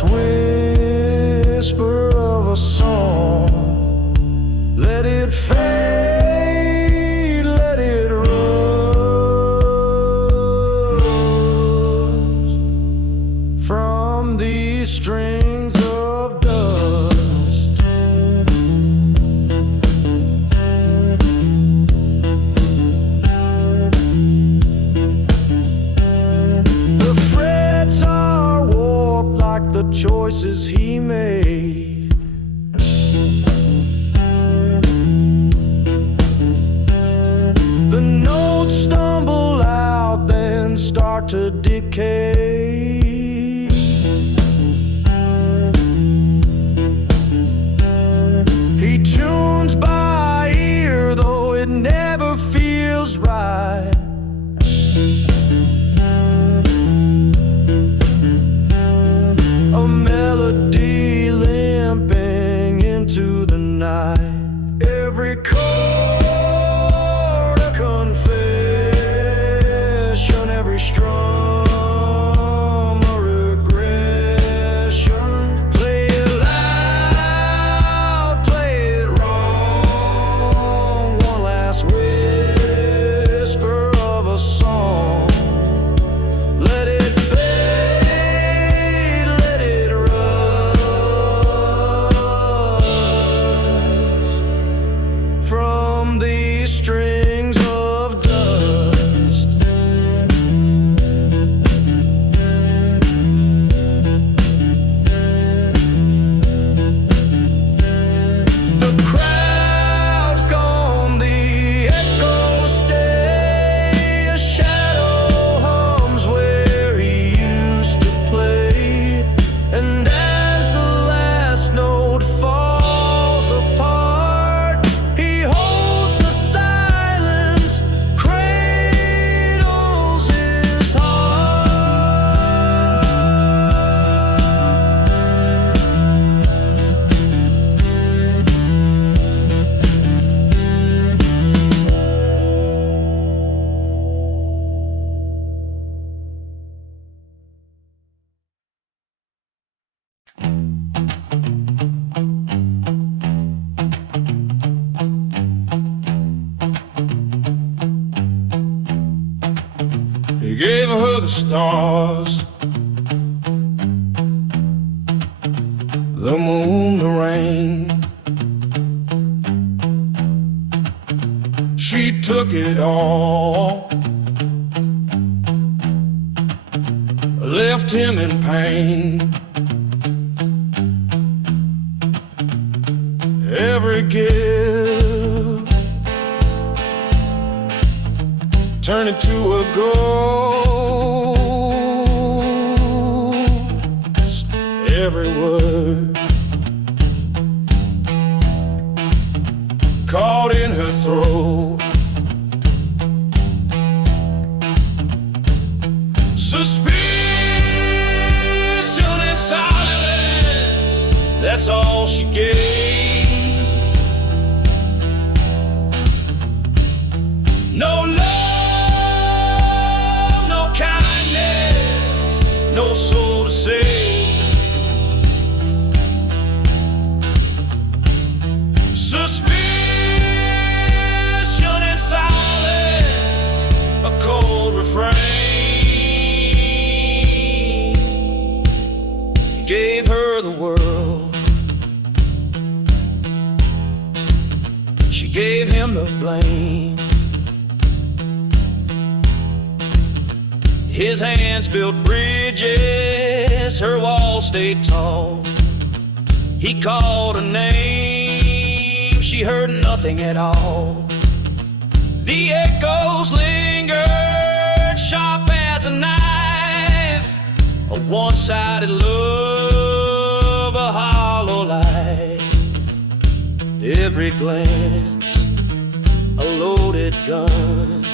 last whisper of a song. Let it fade, let it rust from these strings of dust. The frets are warped like the choices he made. The notes stumble out, then start to decay. He tunes by ear, though it never feels right. A melody limping into the night. Every chord a confession, every strum a regression. Play it loud, play it wrong. One last whisper of a song. Let it fade, let it rust from these strings of dust. The crowd's gone, the echoes stay. A shadow hums where he used to play. And as the last note falls apart, he holds the silence, cradles his heart. He gave her the stars, the moon, the rain. She took it all, left him in pain. Every gift turned into a ghost. Every word caught in her throat. Suspicion and silence, that's all she gave. No love, no kindness, no soul to save. Suspicion and silence, a cold refrain. He gave her the world, she gave him the blame. His hands built bridges, her walls stayed tall. He called her name, she heard nothing at all. The echoes lingered, sharp as a knife. A one-sided love, a hollow life. Every glance, a loaded gun.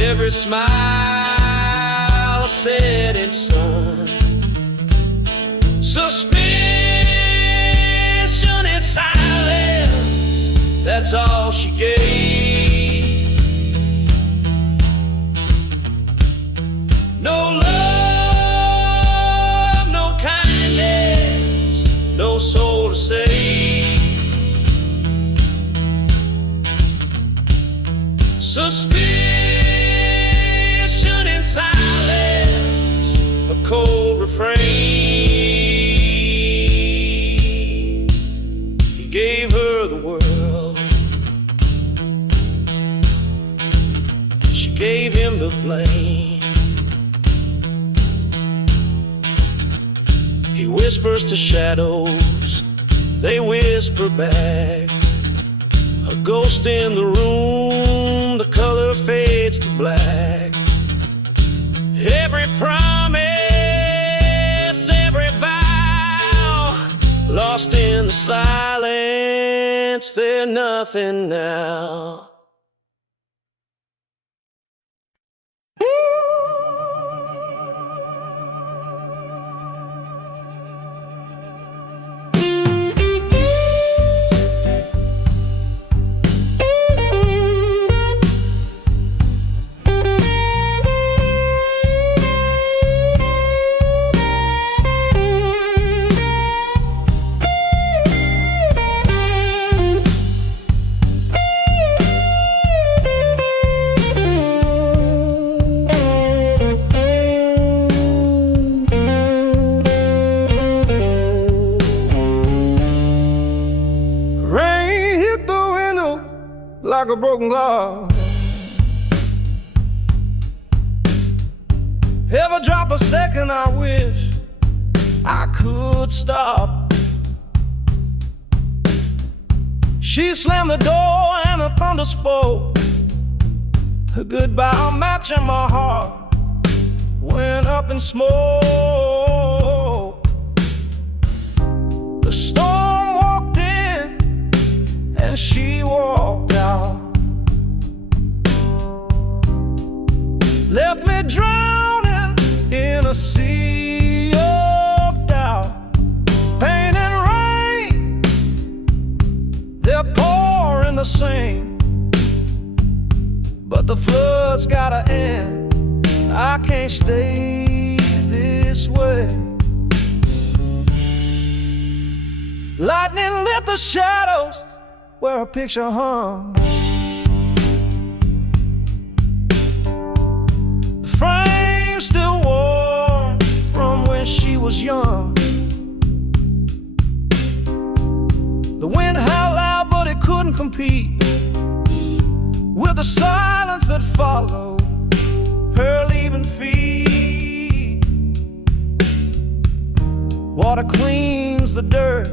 Every smile, a setting sun. Suspicion and silence, that's all she gave. No love, no kindness, Suspicion in silence, a cold refrain. He gave her the world, she gave him the blame. He whispers to shadows, they whisper back. A ghost in the room, the color fades to black. Every promise, every vow, lost in the silence, they're nothing now. Like a broken glass. Every drop a second I wish I could stop. She slammed the door and the thunder spoke a goodbye match, and my heart went up in smoke. The storm walked in and she walked out, left me drowning in a sea of doubt. Pain and rain, they're pouring the same, but the flood's gotta end. I can't stay this way. Lightning lit the shadows where a picture hung. The frame still warm from when she was young. The wind howled loud, but it couldn't compete with the silence that followed her leaving feet. Water cleans the dirt,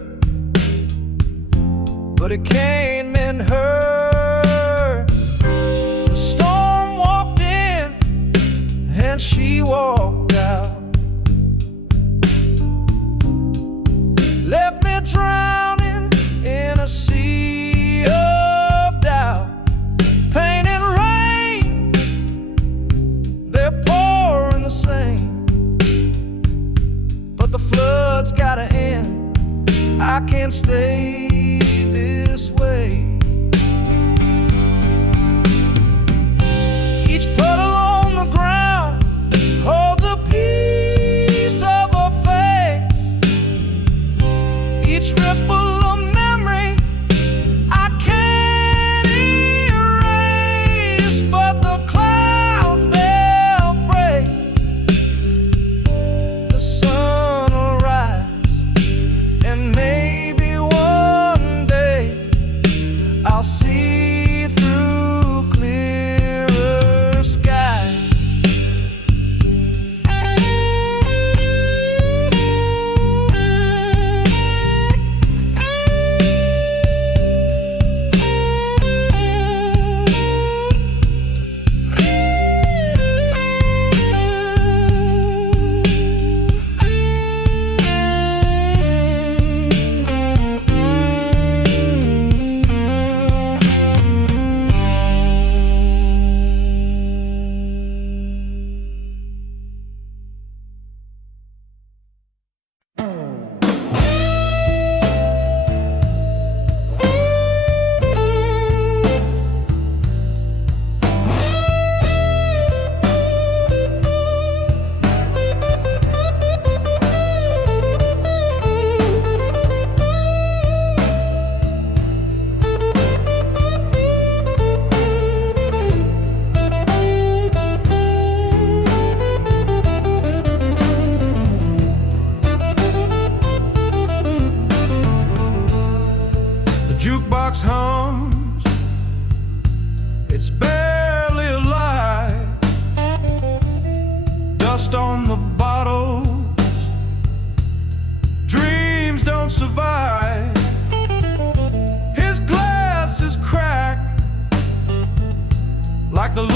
but it can't mend her. The storm walked in and she walked out, left me drowning in a sea of doubt. Pain and rain, they're pouring the same, but the flood's gotta end. I can't stay this way. Each puddle on the ground, oh,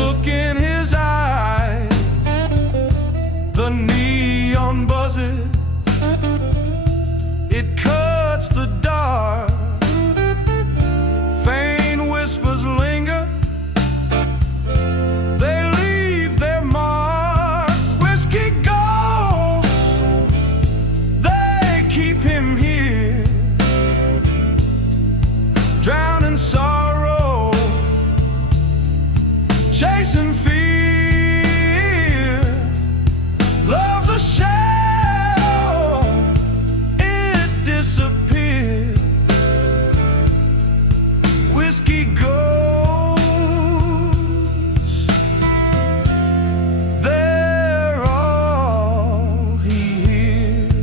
look in his eye, the neon buzzes, it cuts the dark. Faint whispers linger, they leave their mark. Whiskey goes, they keep him here, drowning sorrow, chasing fear. Love's a shadow, it disappears. Whiskey goes, they're all he hears.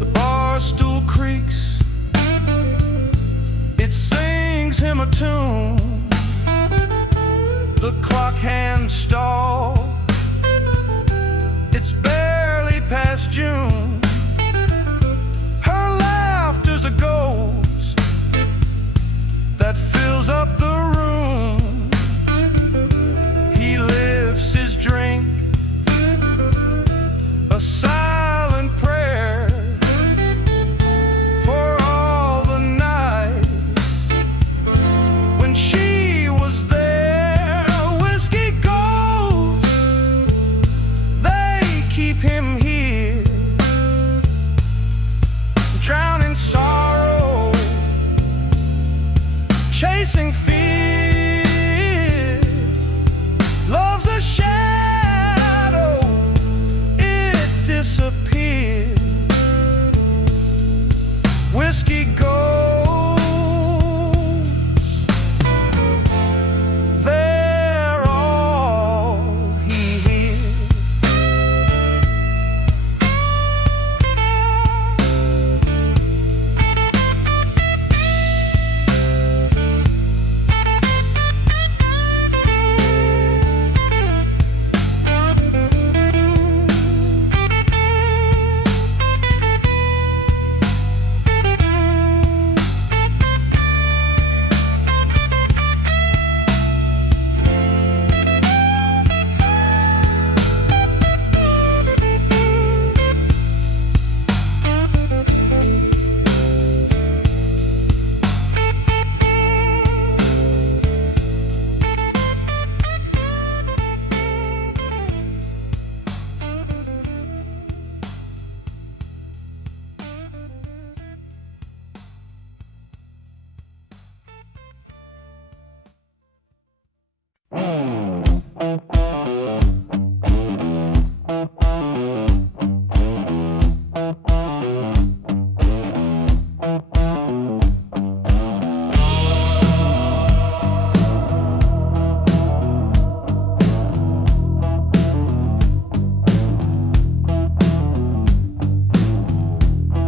The bar stool creaks, it sings him a tune. The clock hands stall, it's barely past June. Her laughter's a ghost that fills up the room. He lifts his drink, a silent prayer for all the nights when she was there. Whiskey goes, they keep him here, drowning sorrow, chasing fear. Love's a shadow, it disappears. Whiskey goes, they're all he hears.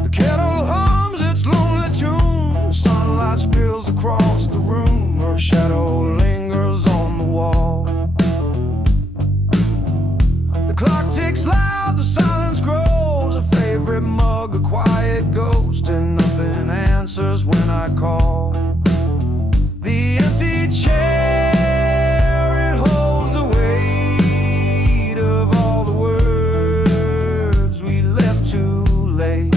The kettle hums its lonely tune, sunlight spills across the room, her shadow lingers on the wall. The clock ticks loud, the silence grows, a favorite mug, a quiet ghost, and nothing answers when I call. The empty chair, it holds the weight of all the words we left too late.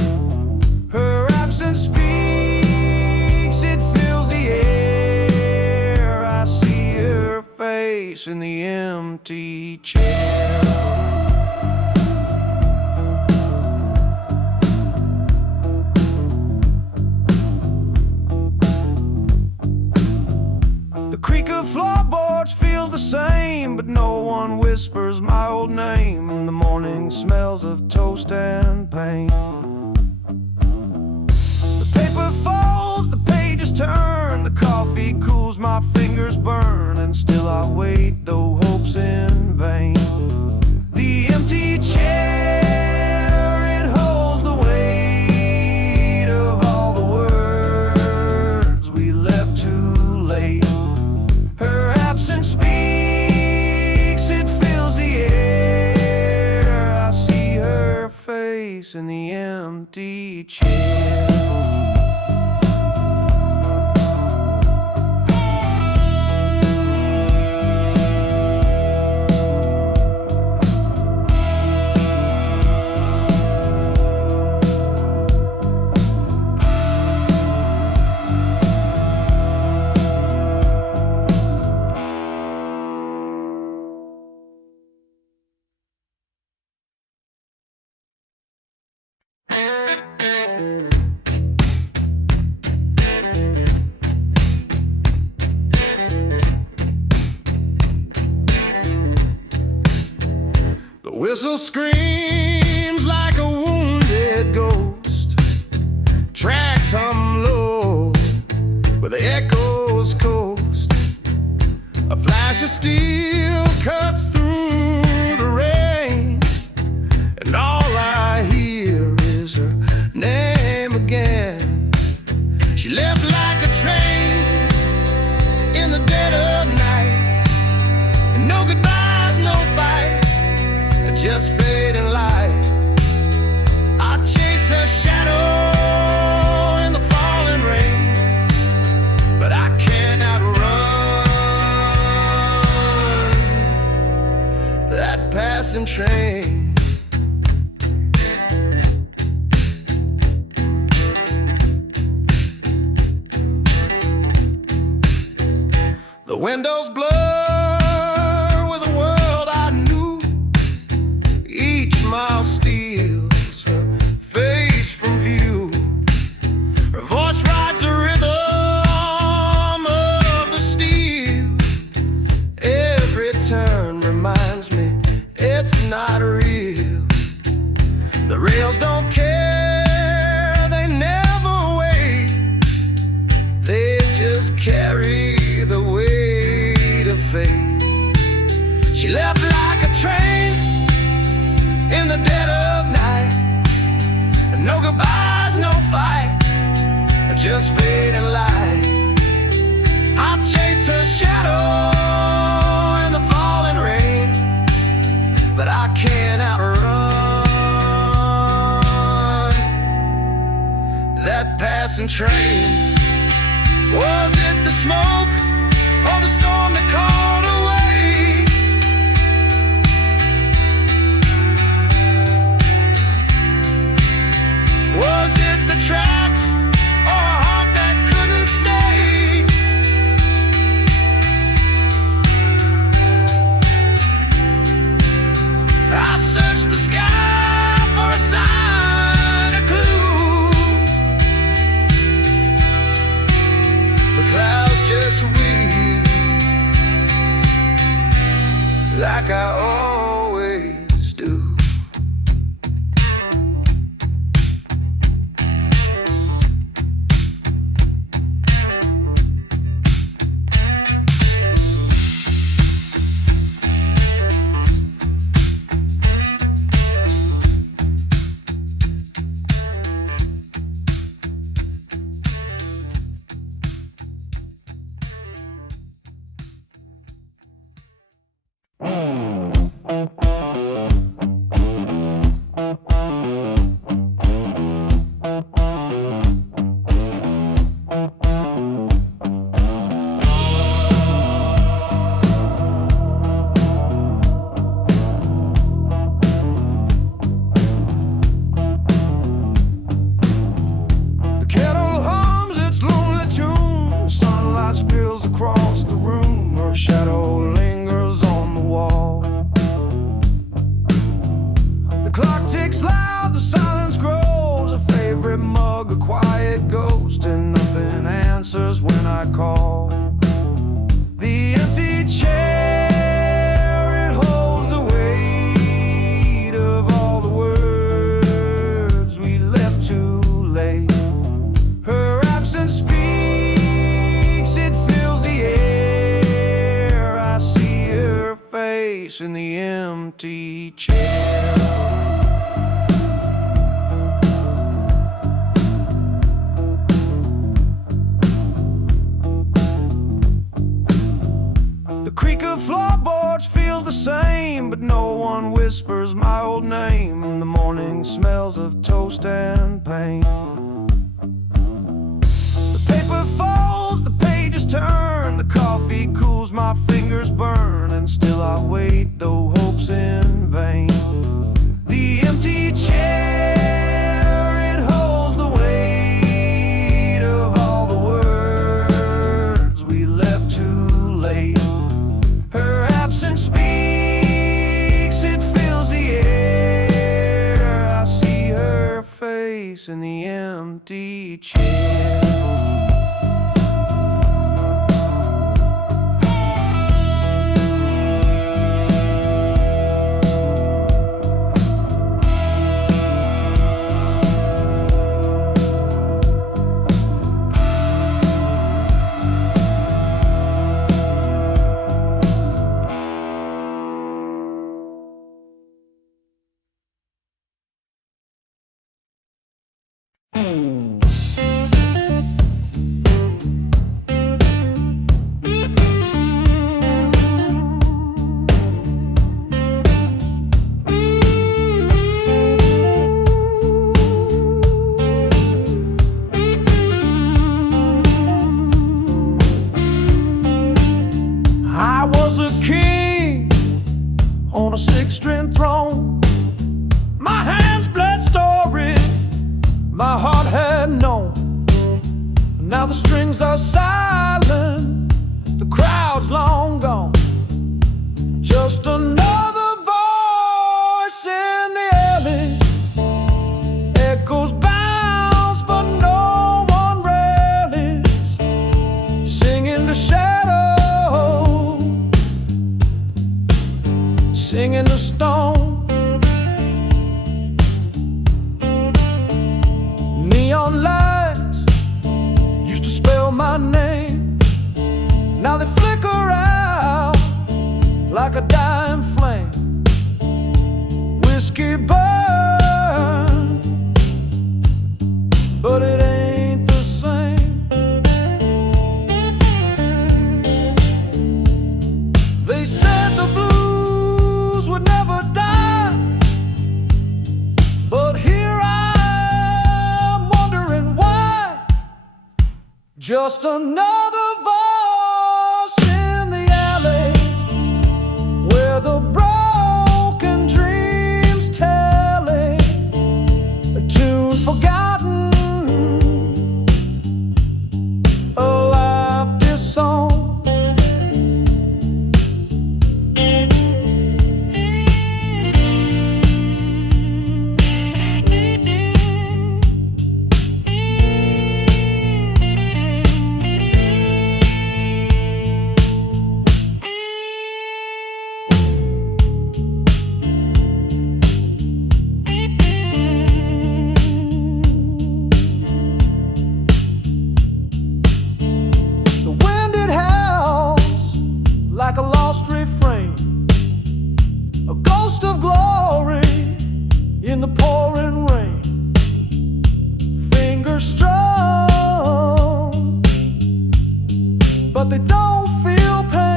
Her absence speaks, it fills the air. I see her face in the empty chair. The creak of floorboards feels the same, but no one whispers my old name. The morning smells of toast and pain. The paper falls, the pages turn, the coffee cools, my fingers burn, and still I wait, though hope's in vain. The empty chair, it holds the weight of all the words we left too late. Her absence speaks, it fills the air. I see her face in the empty chair. screams like a wounded ghost. Tracks hum low where the echoes coast. A flash of steel cuts through the rain, and all I hear is her name again. She left like a train in the dead of night, and no goodbyes, no fight, just fading light. I chase her shadow in the falling rain, but I can't outrun that passing train. The windows blur with a world I knew. Each mile steals her face from view. Her voice rides the rhythm of the steel. Every turn reminds me it's not real. The rails don't care, they never wait. They just carry the weight of fate. She left like a train in the dead of night, and no goodbyes, no fight, just fading light. I chase her shadow in the falling rain, but I can't outrun that passing train. Was it the smoke or the storm that called away? Was it the tracks or a heart that couldn't stay? I searched the sky for a sign, a clue. The clouds just weep like I always do. Shadow lingers on the wall. The clock ticks loud, the silence grows. A favorite mug, a quiet ghost, and nothing answers when I call. The empty chair, it holds the weight of all the words we left too late. Her absence speaks, it fills the air. In the empty chair. The creak of floorboards feels the same, but no one whispers my old name. The morning smells of toast and pain. The paper falls, the pages turn, the coffee cools, my fingers burn, and still I wait, though hope's in vain. The empty chair, it holds the weight of all the words we left too late. Her absence speaks, it fills the air. I see her face in the empty chair. Now the strings are silent, the crowd's long gone. Just another voice in the alley. Echoes bounce, but no one rallies. Singing to shadow, singing to stone. Neon lights used to spell my name. Now they flicker out like a dying flame. Whiskey burn, but it ain't the same. They said the blues would never die, but here I'm wondering why. Just another voice in the alley, where the broken dreams telling a tune forgotten, a life disowned. Like a lost refrain, a ghost of glory in the pouring rain. Fingers strong, but they don't feel pain.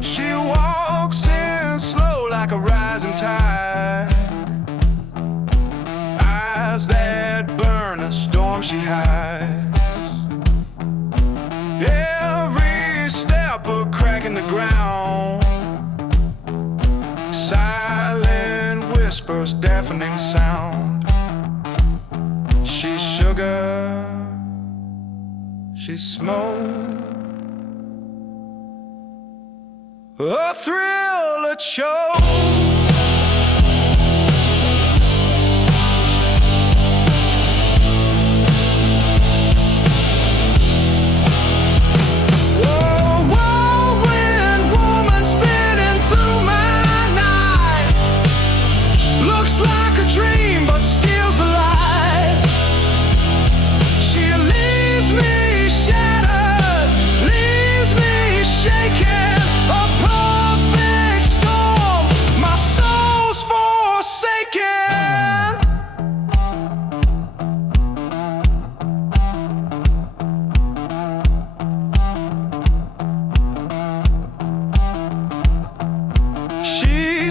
She walks in slow like a rising tide. Eyes that burn, a storm she hides. Every step a crack in the ground. Silent whispers, deafening sound. She's sugar, she's smoke, a thrill, a choke.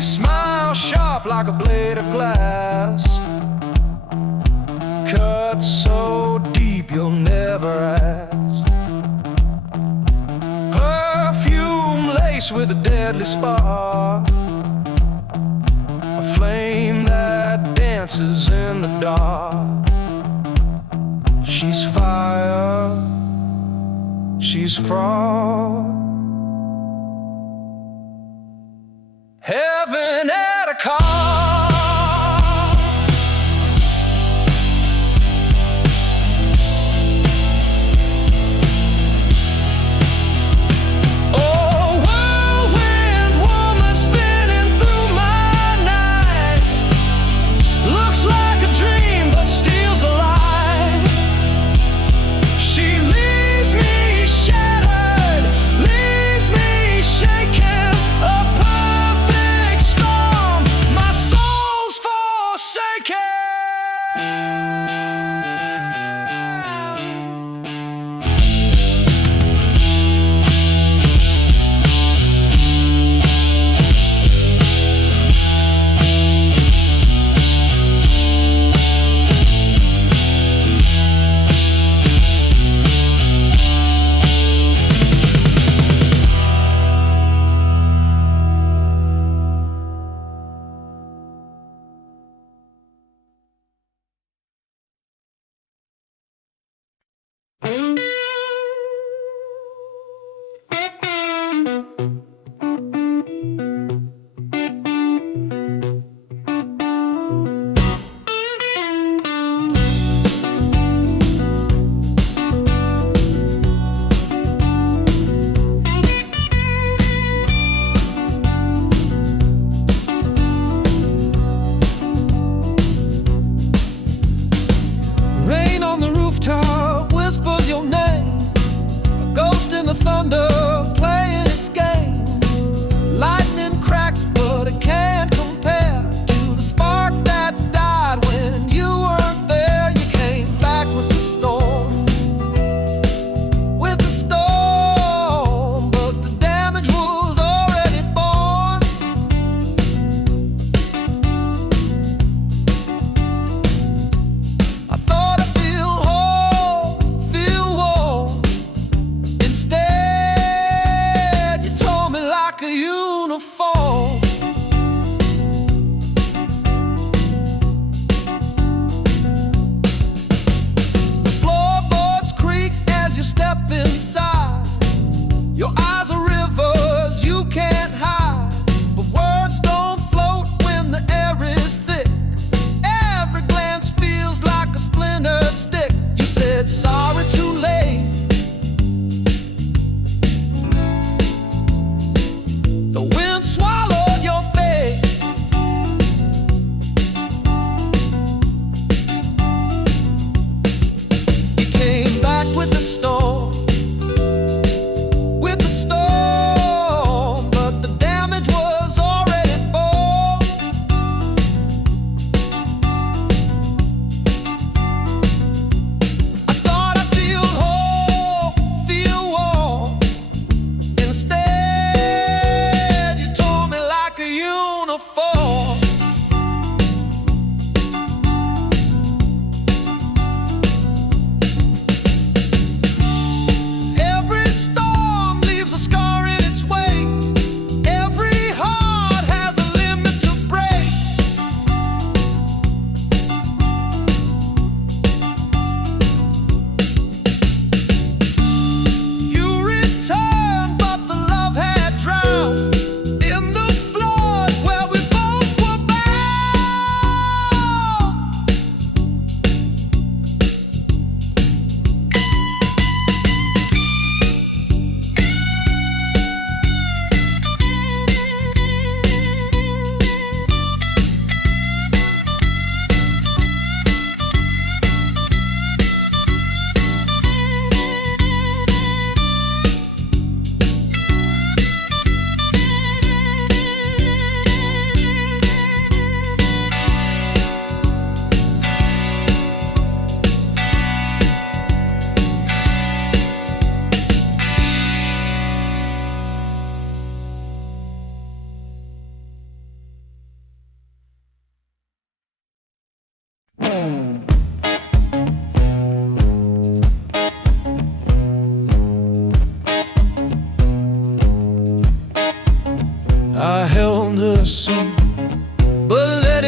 Smile sharp like a blade of glass, cut so deep you'll never ask. Perfume laced with a deadly spark, a flame that dances in the dark. She's fire, she's frost, heaven at a cost.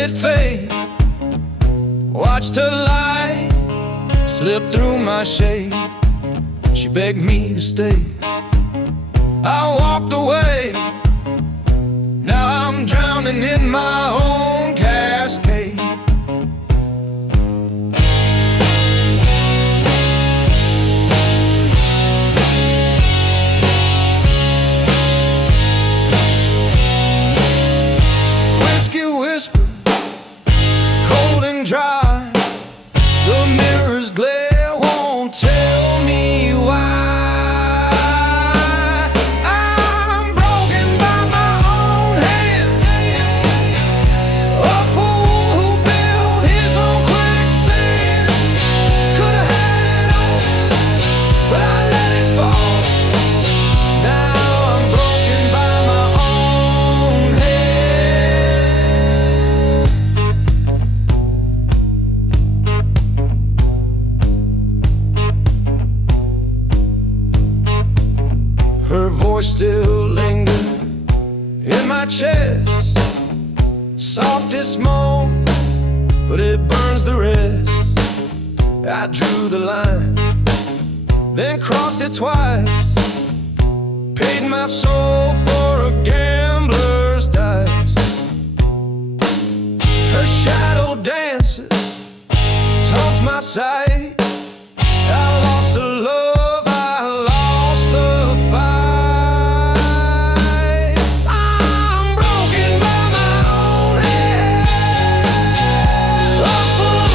it fade. Watched her light slip through my shade. She begged me to stay. I walked away. Now I'm drowning in my own cascade. Whiskey whisper, cold and dry. The mirror's glare won't tell me why. Her voice still lingers in my chest. Softest moan, but it burns the rest. I drew the line, then crossed it twice. Paid my soul for a gambler's dice. Her shadow dances, taunts my sight. I lost a love, I lost the fight. I'm broken by my own hand. A fool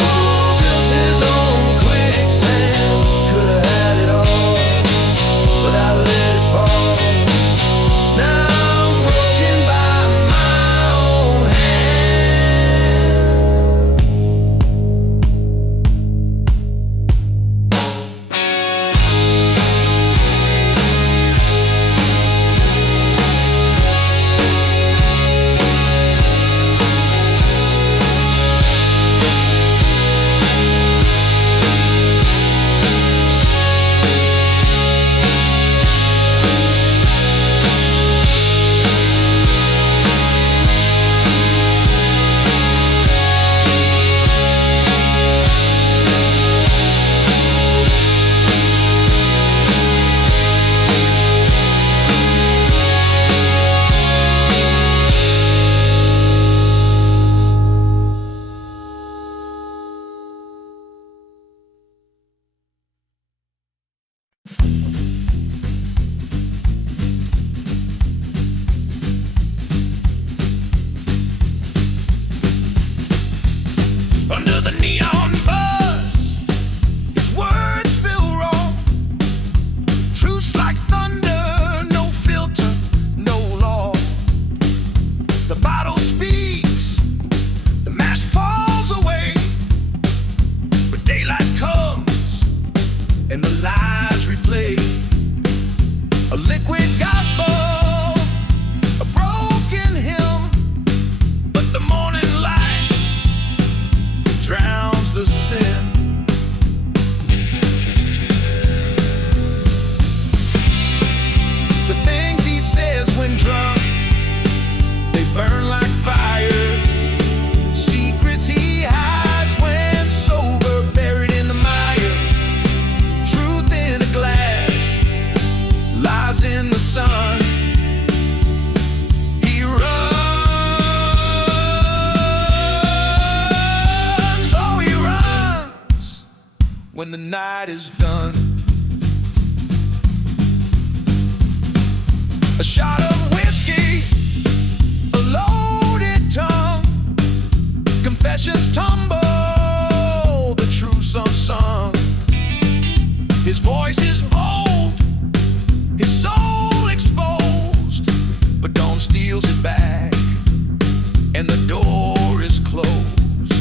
who built his own quicksand. Could've had it all, but I let it fall. Now I'm broken by my own under the neon buzz. His words feel raw. Truths like thunder, no filter, no law. The bottle speaks, the mask falls away. But daylight comes and the lies replay. A liquid gospel, a broken hymn. But the morning light drowns the sin. The things he says when drunk, they burn like fire. Secrets he hides when sober, buried in the mire. Truth in a glass, lies in the sun. He runs, oh he runs when the night is done. A shot of whiskey, a loaded tongue. Confessions tumble, the truth's unsung. His voice is bold, his soul exposed, but dawn steals it back, and the door is closed.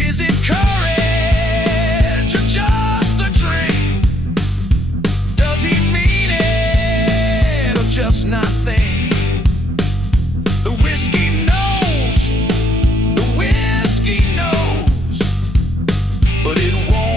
Is it courage or just a dream? Does he mean it or just not think? The whiskey knows, but it won't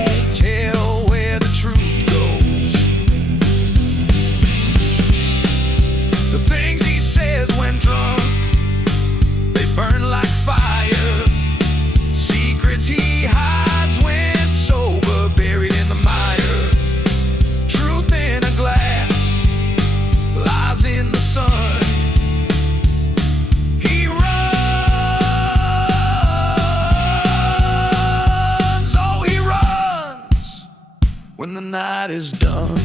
when the night is done.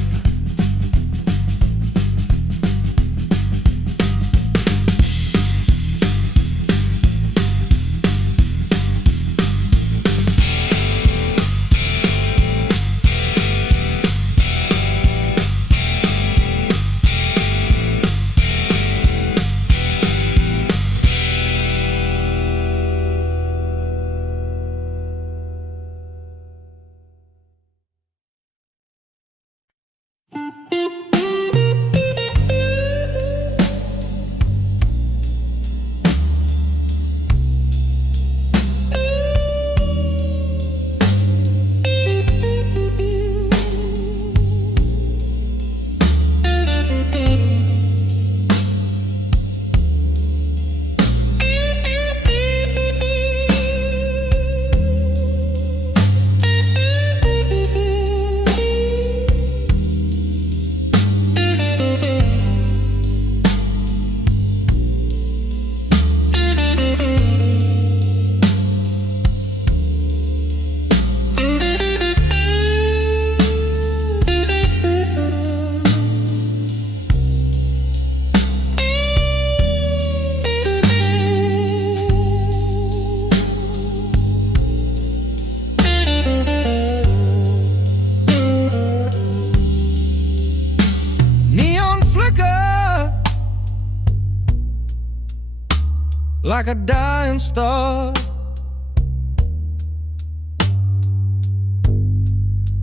Like a dying star,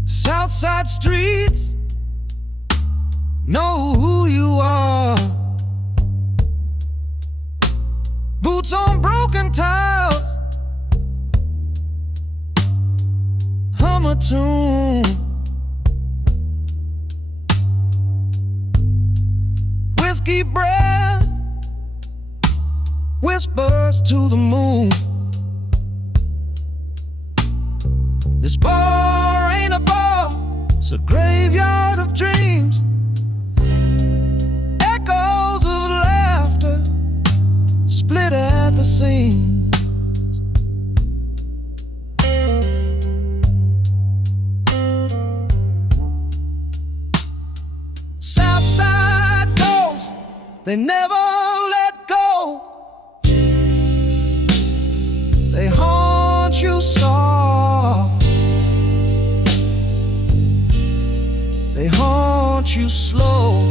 Southside streets know who you are. Boots on broken tiles, hum a tune. Whiskey breath whispers to the moon. This bar ain't a bar, it's a graveyard of dreams. Echoes of laughter split at the seams. Southside ghosts, they never let go. They haunt you soft, they haunt you slow.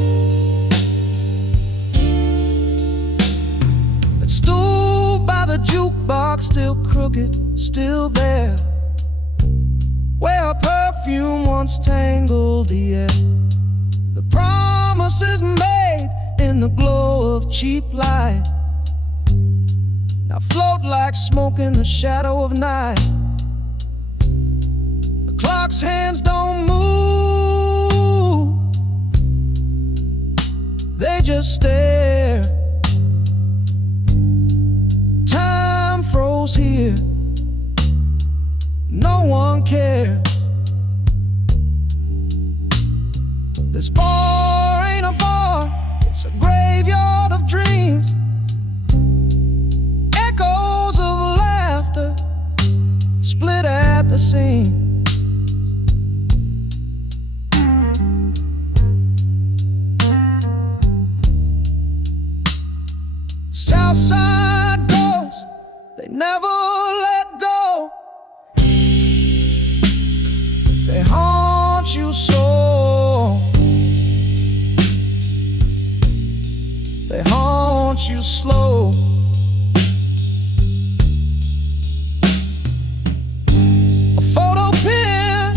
That stool by the jukebox, still crooked, still there, where a perfume once tangled the air. The promises made in the glow of cheap light now float like smoke in the shadow of night. The clock's hands don't move, they just stare. Time froze here, no one cares. This bar ain't a bar, it's a graveyard of dreams. Echoes of laughter split at the seams. Southside ghosts, they never let go. They haunt you so, they haunt you slow. A photo pin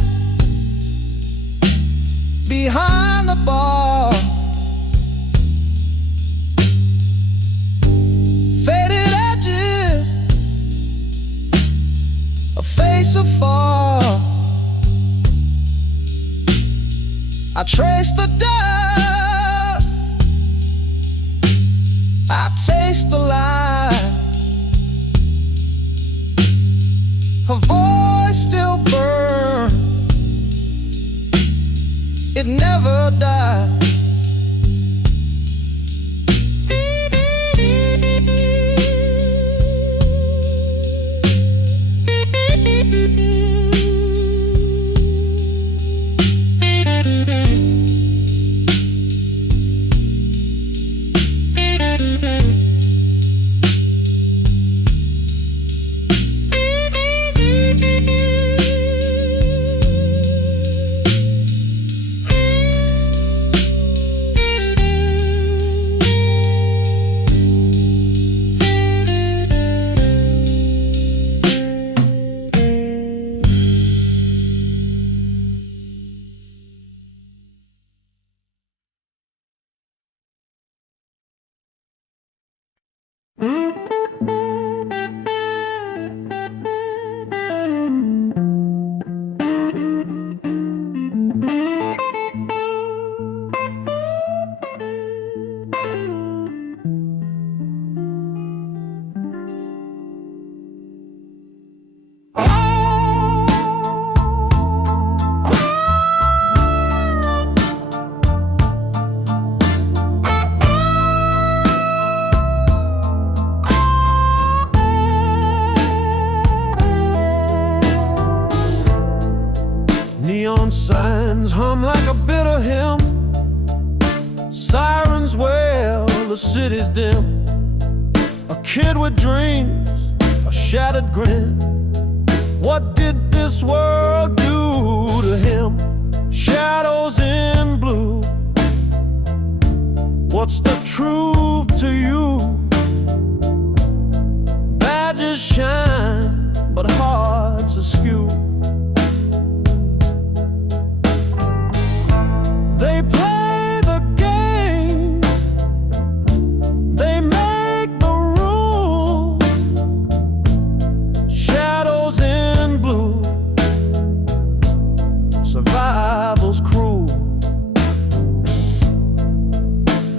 behind the bar, faded edges, a face afar. I trace the dust, I taste the lie. Her voice still burns, it never died. Neon signs hum like a bitter hymn. Sirens wail, the city's dim. A kid with dreams, a shattered grin. What did this world do to him? Shadows in blue. What's the truth to you? Badges shine, but hearts askew. They play the game, they make the rules. Shadows in blue, survival's cruel.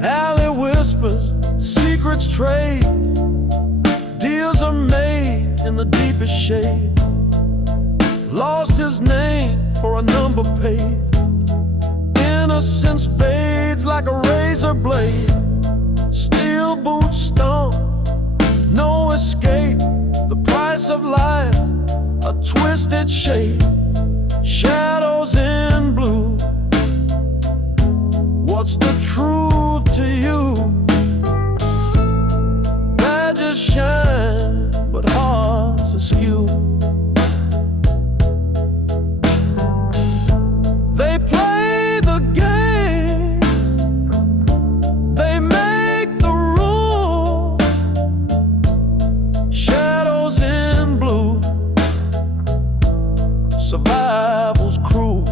Alley whispers, secrets trade. Deals are made in the deepest shade. Lost his name for a number paid. Innocence fades like a razor blade. Steel boots stomp, no escape. The price of life, a twisted shape. Shadows in blue. What's the truth to you? Badges shine, but hearts askew. They play the game, they make the rules. Shadows in blue, survival's cruel.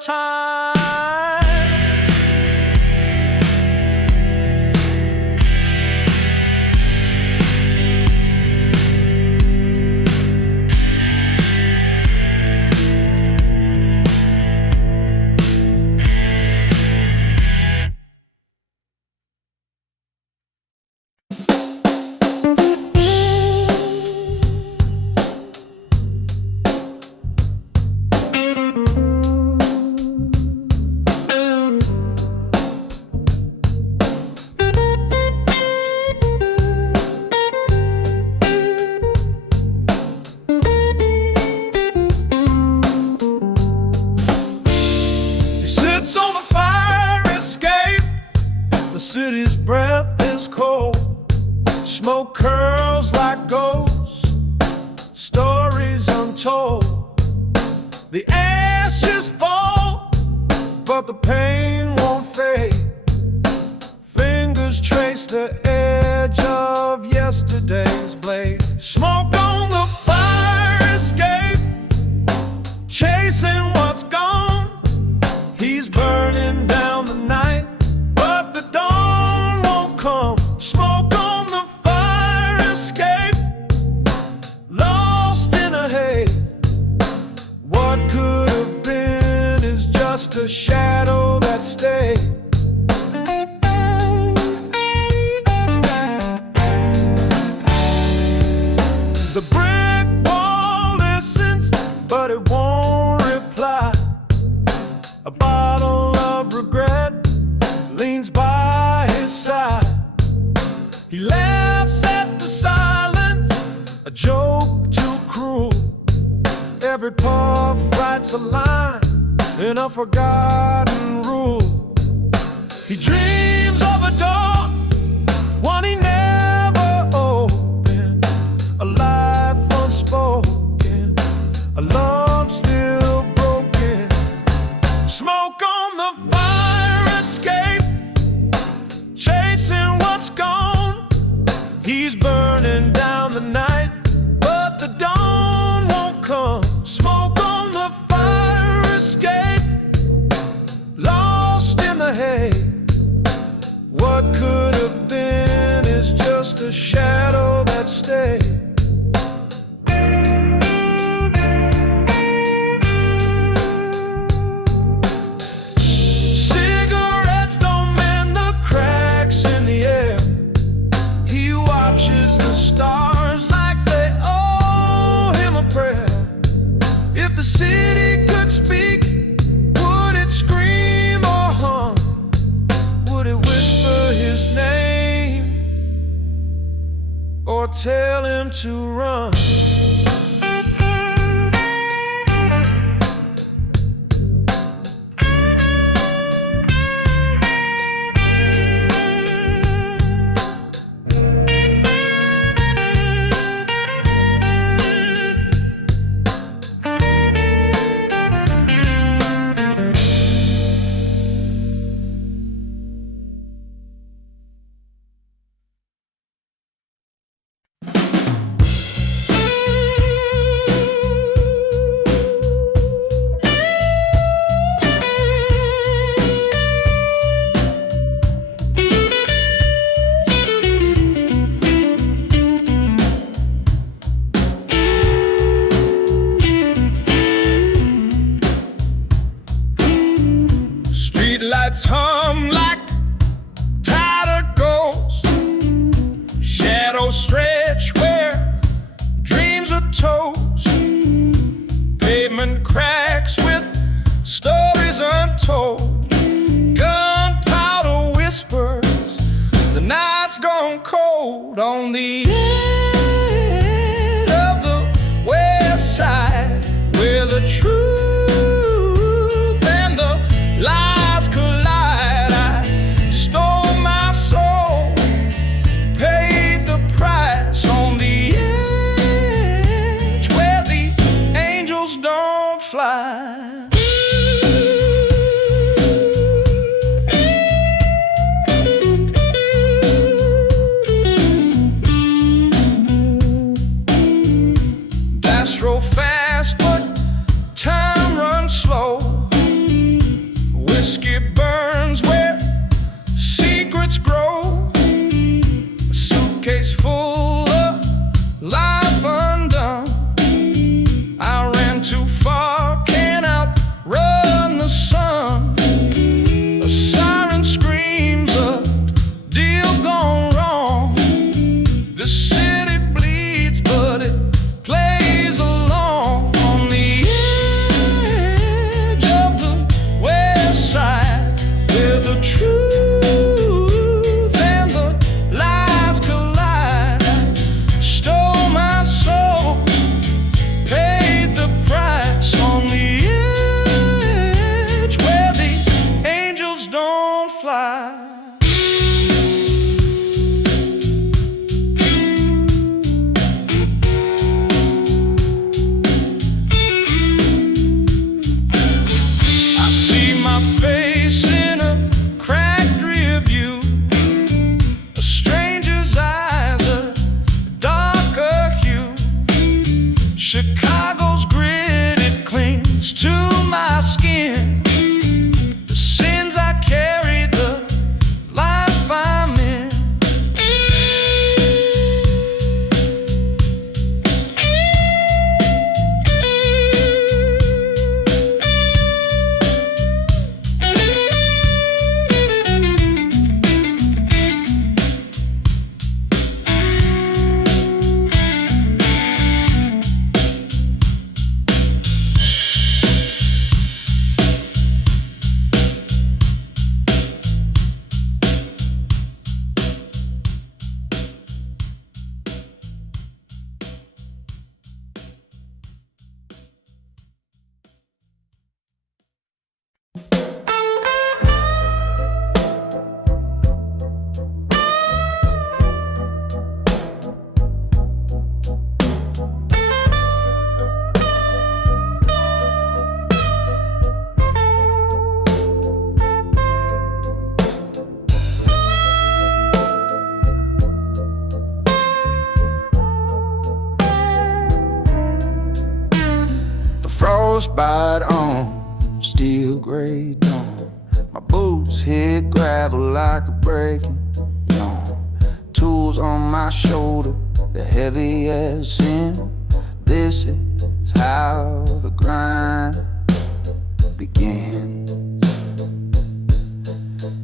time. The city's breath is cold, smoke curls like ghosts, stories untold. The ashes fall, but the pain won't fade. Fingers trace the edge of yesterday's blade. Smoke on the fire escape, chasing what's gone. He's burning down the night, but the dawn won't come. Smoke on the fire escape, lost in a haze. What could have been is just a shadow that stayed. The brick wall listens, but it won't reply. A bottle of regret leans by his side. He laughs at the silence, a joke too cruel. Every puff writes a line in a forgotten rule. He dreams of a door, one he never opened, a life unspoken, a love still broken. Smoke on the fire escape, chasing what's gone. He's burning down the night, but the dawn won't come. Smoke on the fire escape, lost in the haze. What could have been is just a shadow that stayed. Cigarettes don't mend the cracks in the air. He watches the stars like they owe him a prayer. If the city could speak, would it scream or hum? Would it whisper his name or tell him to run? Streetlights hum like tattered ghosts. Shadows stretch where dreams are toast. Pavement cracks with stories untold. Gunpowder whispers, the night's gone cold on the edge of the west side, where the truth and the lies collide. I stole my soul, paid the price on the edge where the angels don't fly. ride on steel gray dawn. My boots hit gravel like a breaking yawn. Tools on my shoulder, they're heavy as sin. This is how the grind begins.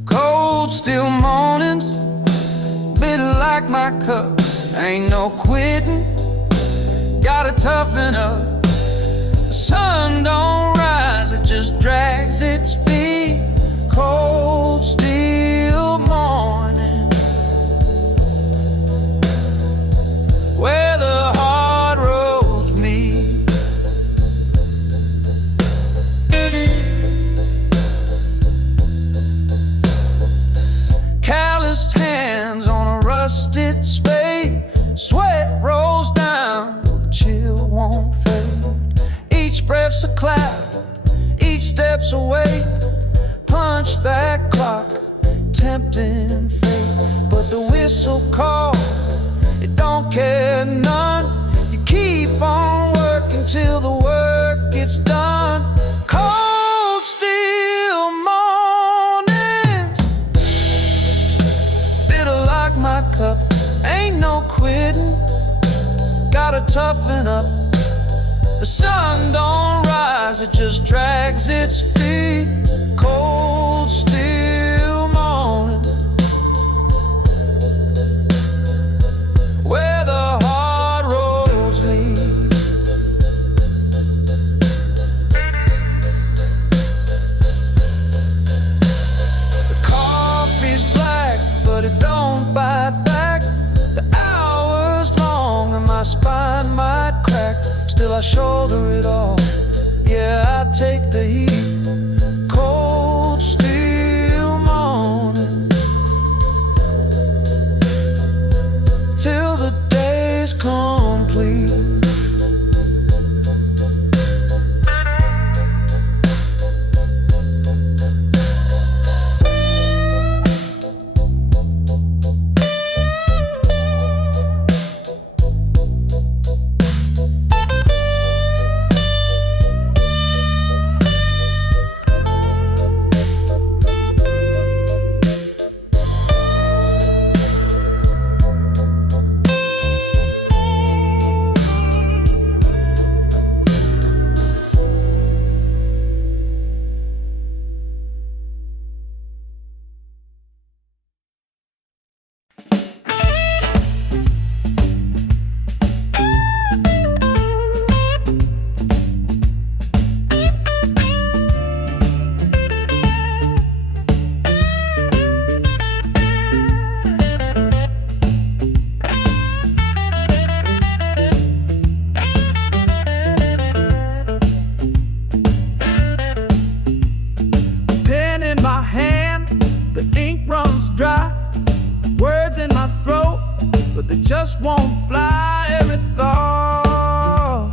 Cold still mornings, bitter like my cup. Ain't no quitting, gotta toughen up. The sun don't rise, it just drags its feet. Cold still morning, where the hard roads meet. Calloused hands on a rusted spade. Sweat rolls down, the chill won't fade. Each breath's a clap, each step's a weight. Punch that clock, tempting fate. But the whistle calls, it don't care none. You keep on working till the work gets done. Cold steel mornings, bitter like my cup. Ain't no quitting, gotta toughen up. The sun don't rise, it just drags its feet. Cold still morning, where the hard roads lead. The coffee's black, but it don't bite back. The hour's long and my spine might crack. Still I shoulder it all, yeah, I take the heat. Cold steel morning, till the day's complete. Just won't fly. Every thought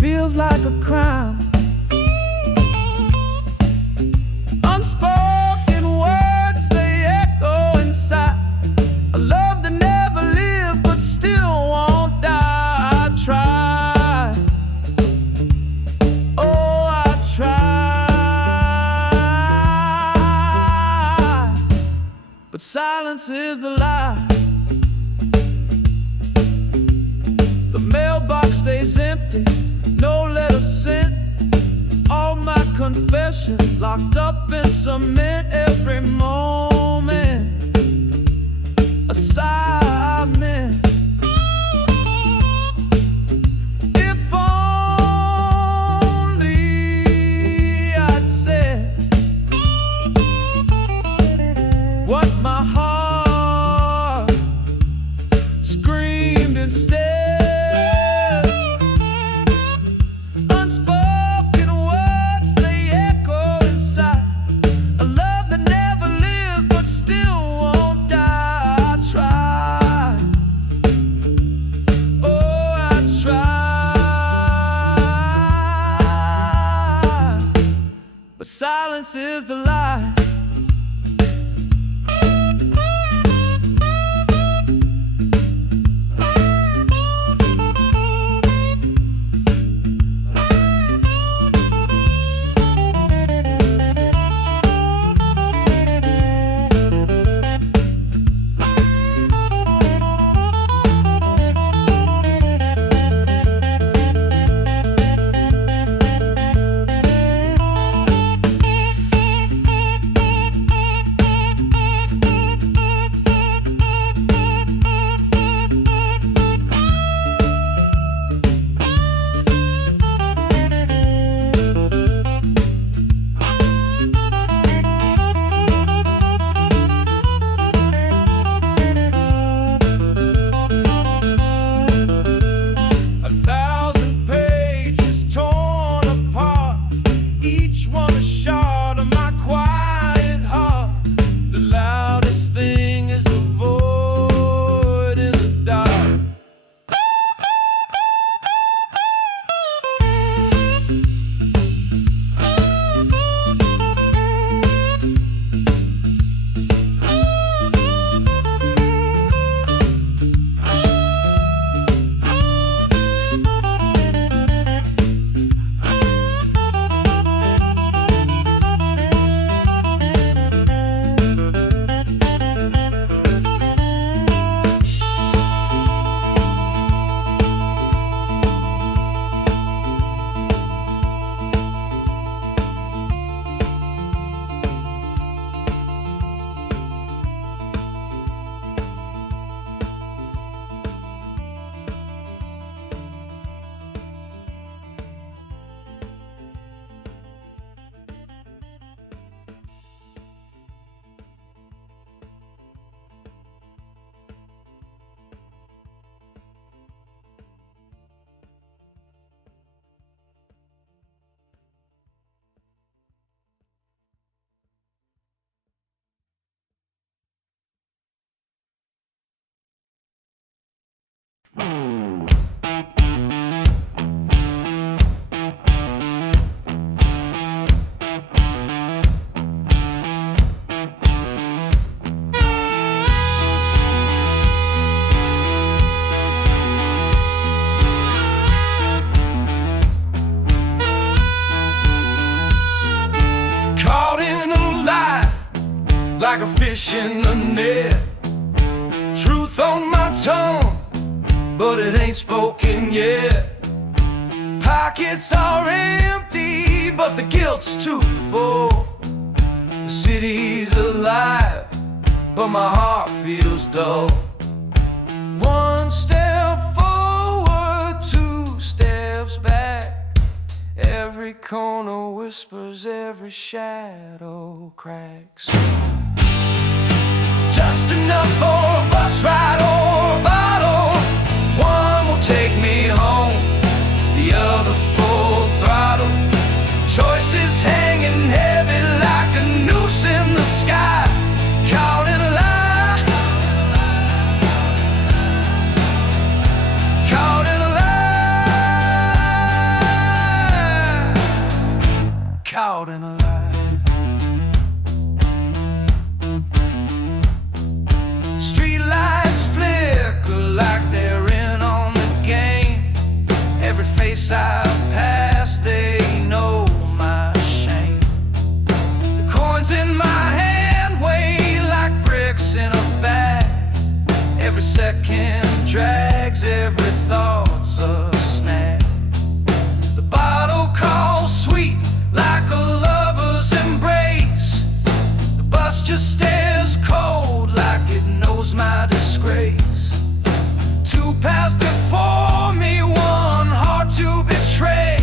feels like a crime. Unspoken words, they echo inside. A love that never lived but still won't die. I try, oh I try, but silence is the lie. The mailbox stays empty, no letter sent. All my confessions locked up in cement. Every moment a sigh meant. If only I'd said what my heart screamed instead. But silence is the lie. Caught in a lie, like a fish in a net. Truth on my tongue, but it ain't spoken yet. Pockets are empty, but the guilt's too full. The city's alive, but my heart feels dull. One step forward, two steps back. Every corner whispers, every shadow cracks. Just enough for a bus ride or a bottle. One will take me home, the other full throttle. Choices hanging heavy like a noose in the sky. Caught in a lie, caught in a lie, caught in a lie. Streetlights flicker like they're in on the game. Every face I pass, they know my shame. The coins in my hand weigh like bricks in a bag. Every second drags, every thought's a snag. The bottle calls sweet like a lover's embrace. The bus just stares cold like it knows my disgrace. Two paths before me, one heart to betray.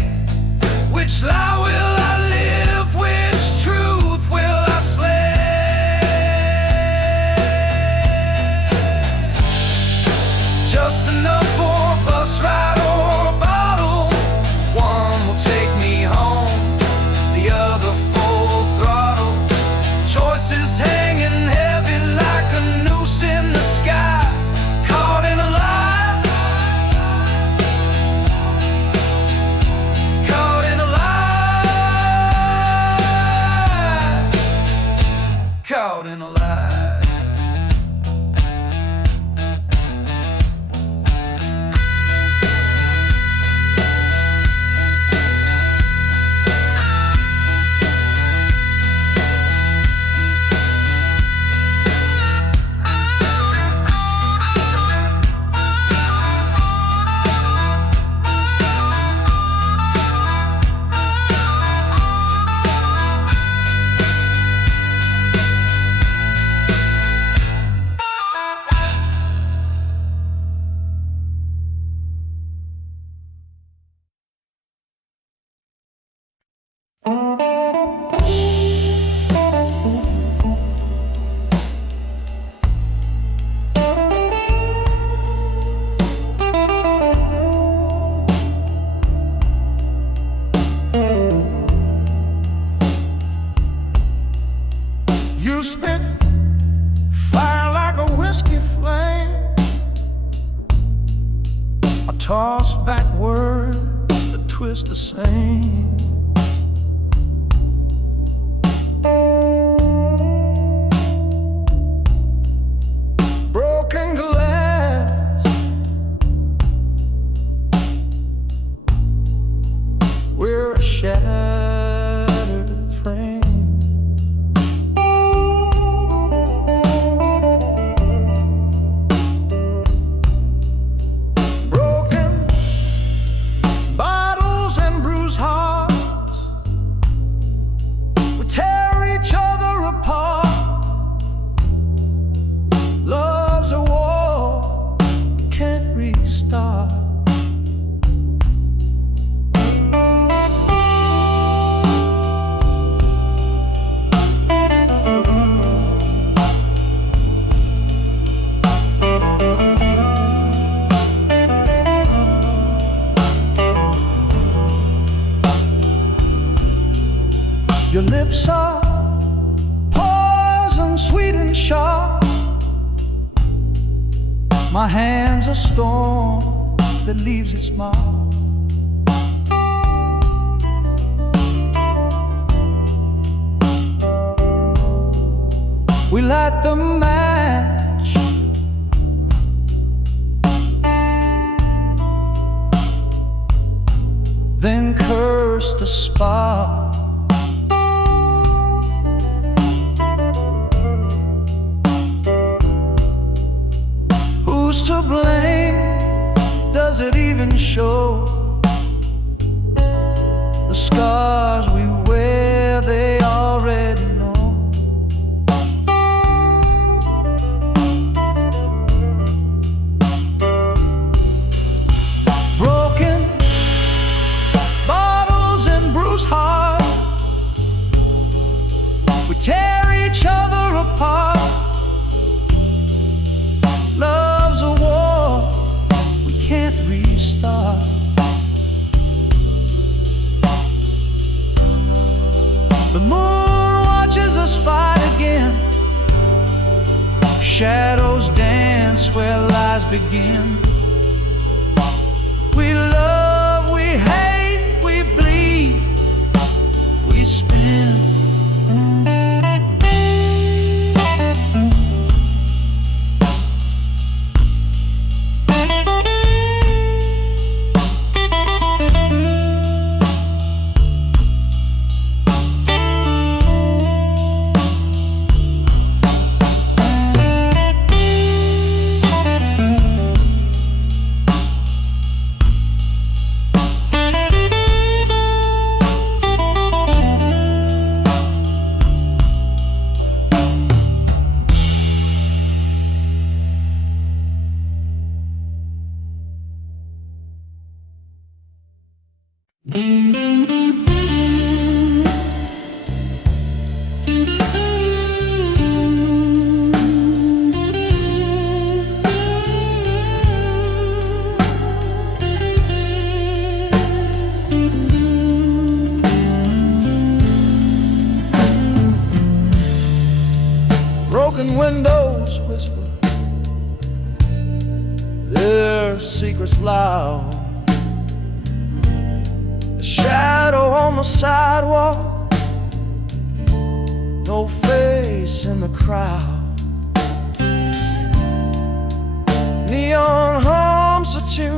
Which lie will I live? Which truth will I slay? Just enough for a bus ride or a bottle. One will take me home, the other full throttle. Choices hanging heavy like a noose in the sky. Caught in a lie, caught in a lie, caught in a lie. You spit fire like a whiskey flame. I toss back words that twist the same. Broken glass, we're a shattered frame. Broken bottles and bruised hearts, we tear each other apart. Love's a war, can't restart. Your lips are poison, sweet and sharp. My hand's a storm that leaves its mark. We light the match, then curse the spark. Who's to blame? Does it even show? The scars we wear, they already know. Broken bottles and bruised heart, we tear each other apart. Love's a war we can't restart. The moon watches us fight again. Shadows dance where lies begin. We love, we hate, we bleed, we spin. Broken windows whisper their secrets loud. A shadow on the sidewalk, no face in the crowd. Neon hums a tune,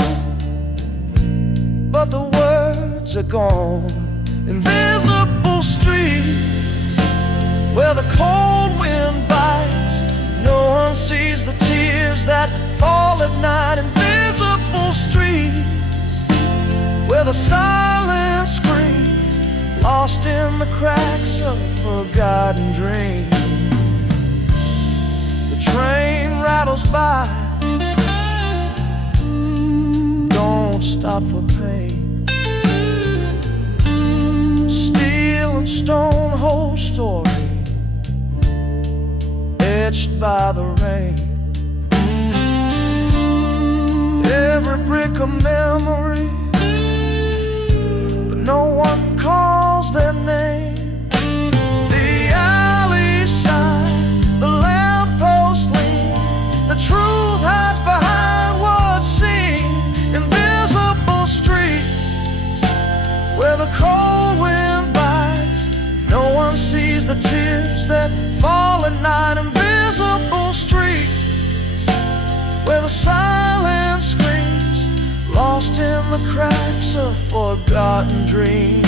but the words are gone. Invisible streets where the cold wind bites, no one sees the tears that fall at night. Invisible streets where the silence screams, lost in the cracks of a forgotten dream. The train rattles by, don't stop for pain. Steel and stone whole story, etched by the rain. Every brick a memory, but no one calls their name. The alley side, the lamppost lean, the truth hides behind what's seen. Invisible streets where the cold wind bites, no one sees the tears that fall at night. Invisible streets where the silence screams, lost in the cracks of forgotten dreams.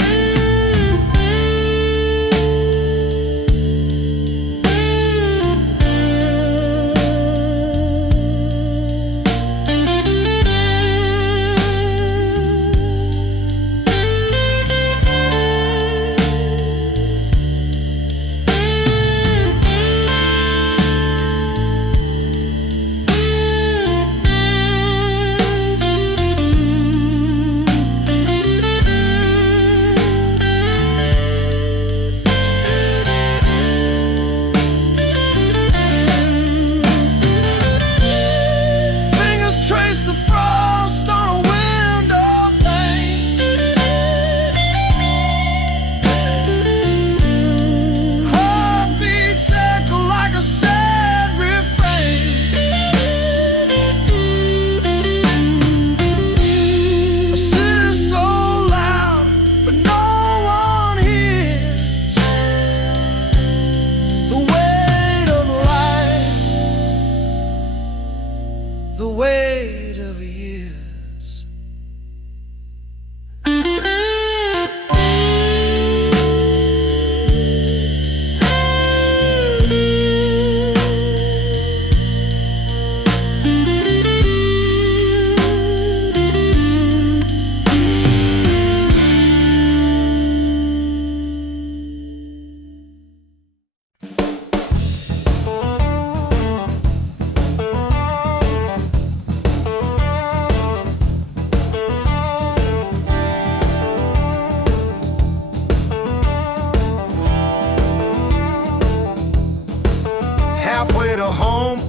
halfway to home,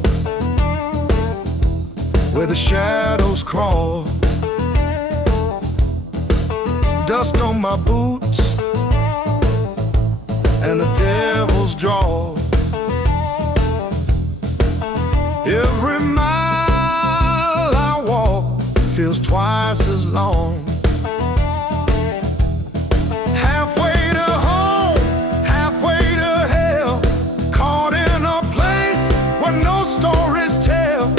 where the shadows crawl. Dust on my boots and the devil's draw. Every mile I walk feels twice as long. Halfway to home, halfway to hell, caught in a place where no stories tell.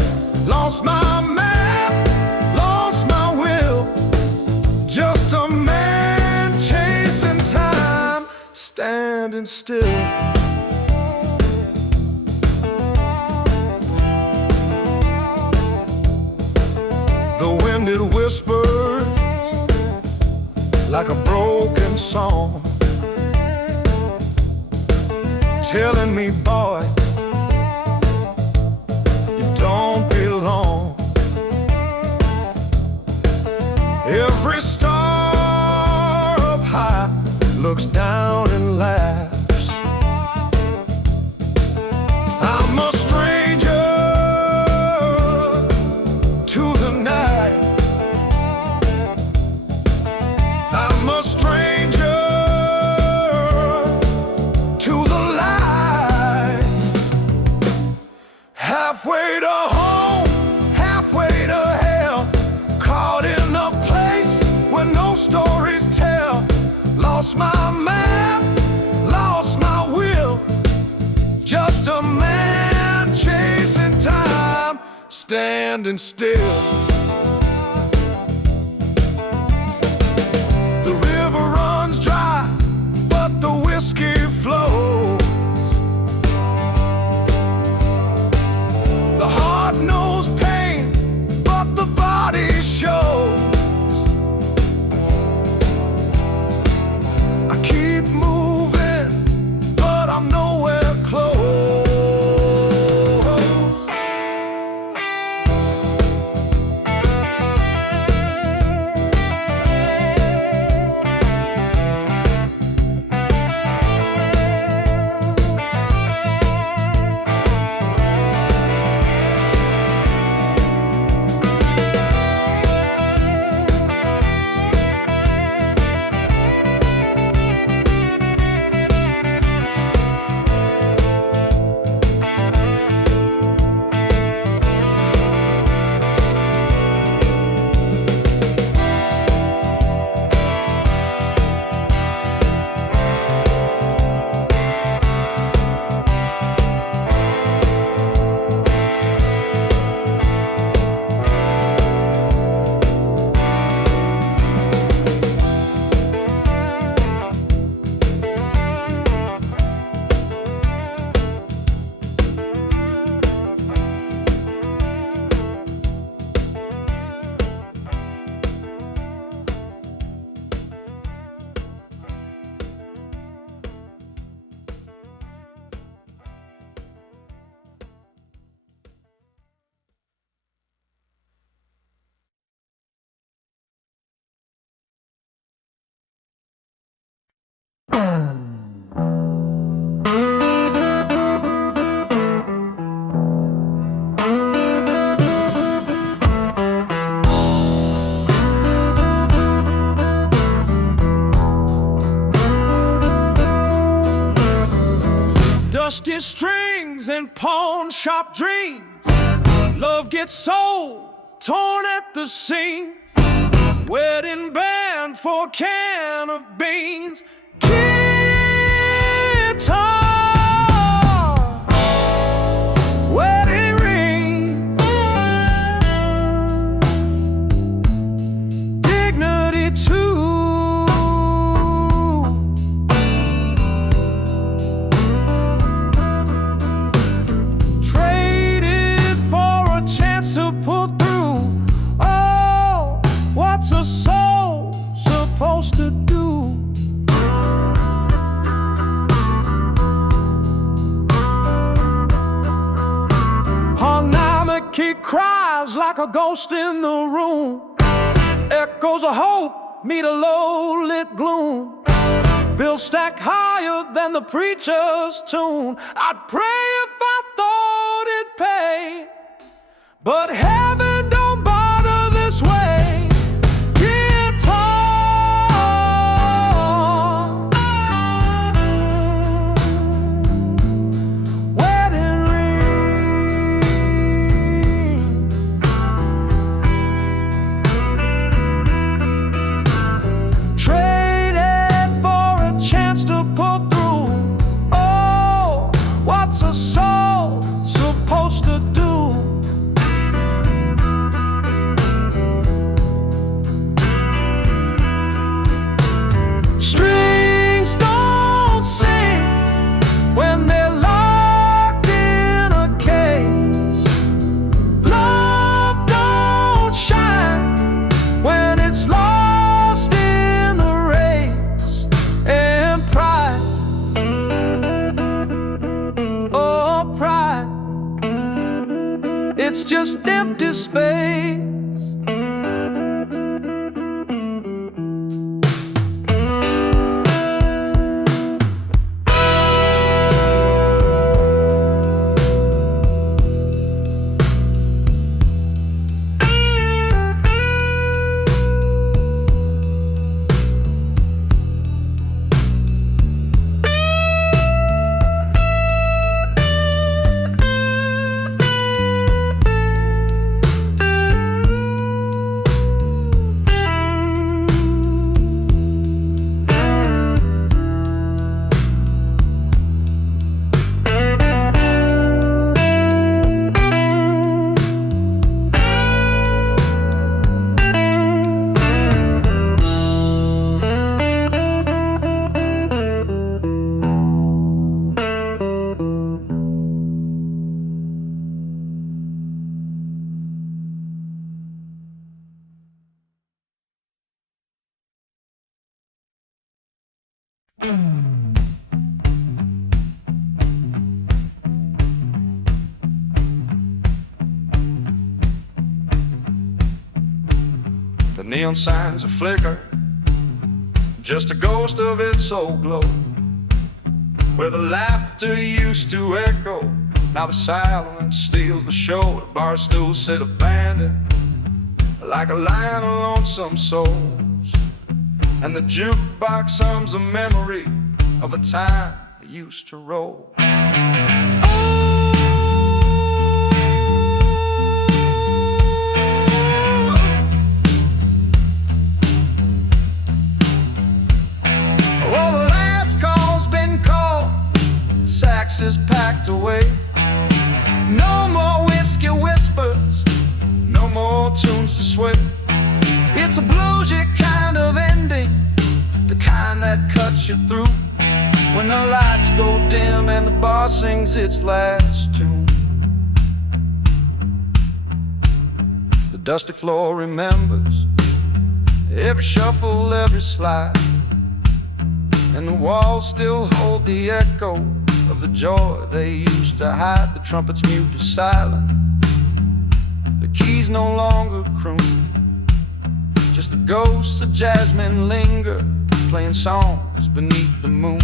Lost my map, lost my will, just a man chasing time, standing still. The wind, it whispers like a broken song, telling me, boy, you don't belong. Every star up high looks down and laughs. I'm a stranger to the night. I'm a stranger to the light. Halfway to home, halfway to hell, caught in a place where no stories tell. Lost my map, lost my will, just a man chasing time, standing still. The river runs dry, but the whiskey flows. The heart knows pain, but the body shows. I keep moving, but I'm nowhere close. Dusty strings and pawn shop dreams. Love gets sold, torn at the seams. Wedding band for a can of beans. Guitar, wedding ring, dignity too. Traded for a chance to pull through. Oh, what's a soul supposed to do? He cries like a ghost in the room. Echoes of hope meet a low-lit gloom. Bills stack higher than the preacher's tune. I'd pray if I thought pay, but heaven don't bother this way. Guitar, wedding ring, traded for a chance to pull through. Oh, what's a soul supposed to do? Strings don't sing when they're locked in a case. Love don't shine when it's lost in the race. And pride, oh pride, it's just empty space. The neon signs a flicker, just a ghost of its old glow. Where the laughter used to echo, now the silence steals the show. The bar stools sit abandoned, like a line of lonesome souls. And the jukebox hums a memory of a time it used to roll. Sax is packed away. No more whiskey whispers, no more tunes to sway. It's a bluesy kind of ending, the kind that cuts you through. When the lights go dim and the bar sings its last tune. The dusty floor remembers every shuffle, every slide, and the walls still hold the echo of the joy they used to hide. The trumpet's mute to silent, the keys no longer croon. Just the ghosts of jasmine linger, playing songs beneath the moon.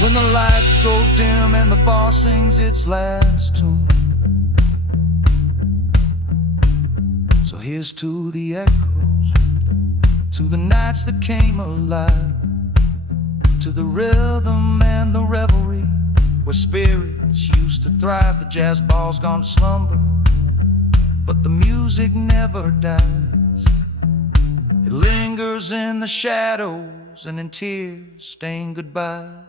When the lights go dim and the bar sings its last tune. So here's Here's to the echoes, to the nights that came alive, to the rhythm and the revelry, where spirits used to thrive. The jazz ball's gone to slumber, but the music never dies. It lingers in the shadows and in tears, stained goodbyes.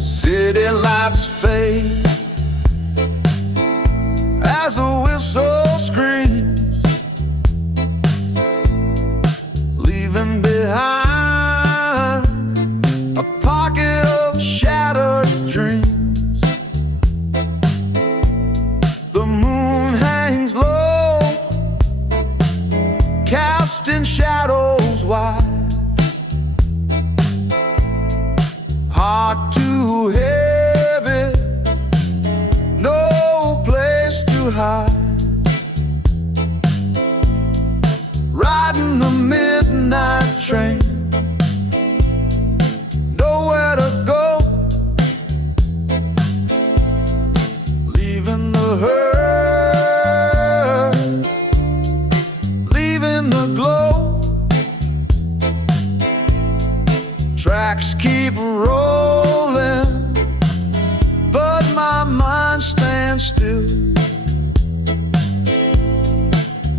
City lights fade as the whistle screams, leaving behind a pocket of shattered dreams. The moon hangs low, casting shadows wide. Heart too heavy, no place to hide. Riding the midnight train, nowhere to go, leaving the hurt, leaving the glow. Tracks keep rolling, but my mind stands still,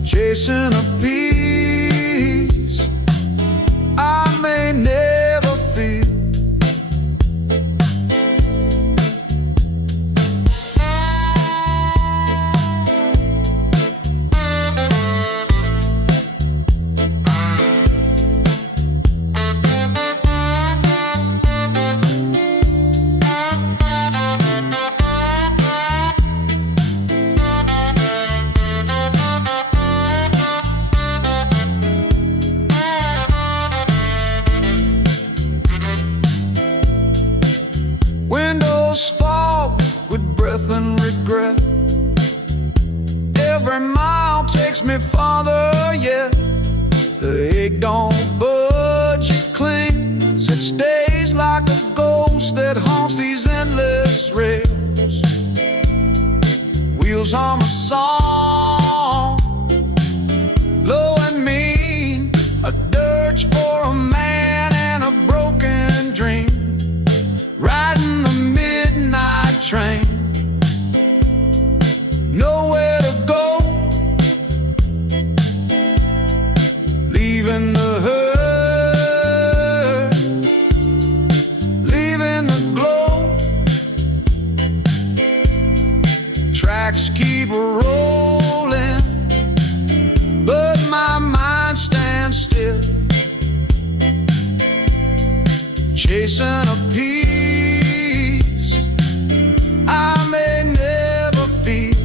chasing a peace I may never feel. Windows fog with breath and regret. Every mile takes me farther yet. The ache don't budge, it clings. It stays like a ghost that haunts these endless rails. Wheels on my song, low and mean, a dirge for a man and a broken dream. Riding the midnight train, nowhere to go, leaving the hurt, leaving the glow. Tracks keep rolling, but my mind stands still, chasing a peace I may never feel.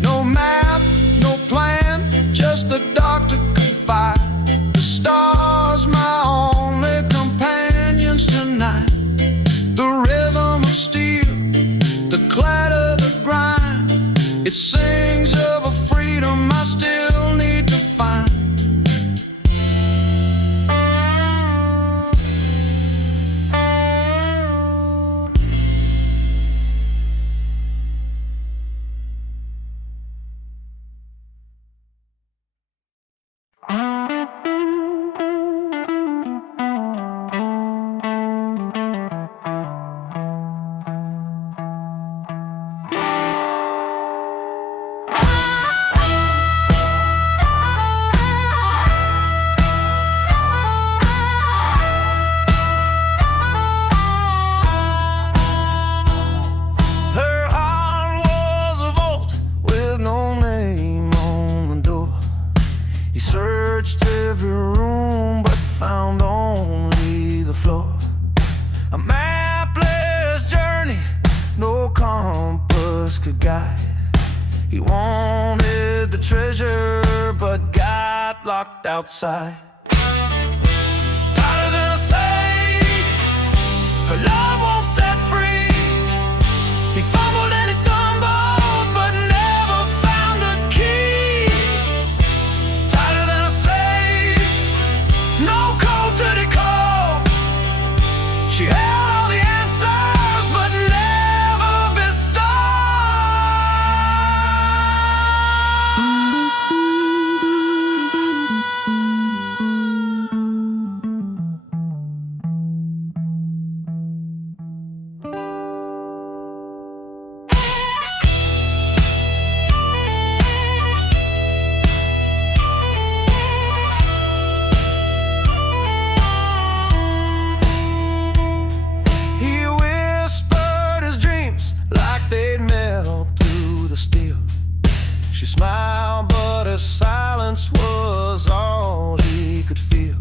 No map, no plan, just the dark to confide. The stars my only companions tonight. The rhythm of steel, the clatter, the grind, it sings of a freedom I still need to find. outside. Tighter than a safe, her love won't set free. He fumbled and he stumbled, but never found the key. Tighter than a safe, no code to decode. She held all the answers, but never bestowed. He whispered his dreams like they'd melt through the steel. She smiled, but her silence was all he could feel.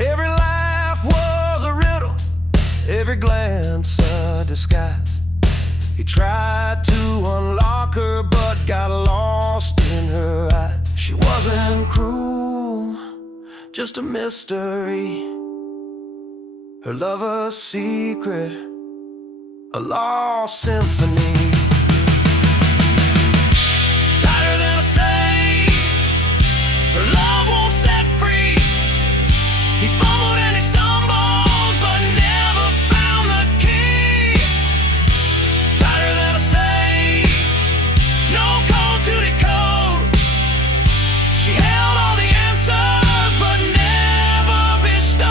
Every laugh was a riddle, every glance a disguise. He tried to unlock her, but got lost in her eyes. She wasn't cruel, just a mystery. Her lover's secret, a lost symphony. Tighter than a safe, her love won't set free. He fumbled and he stumbled, but never found the key. Tighter than a safe, no code to decode. She held all the answers, but never bestowed.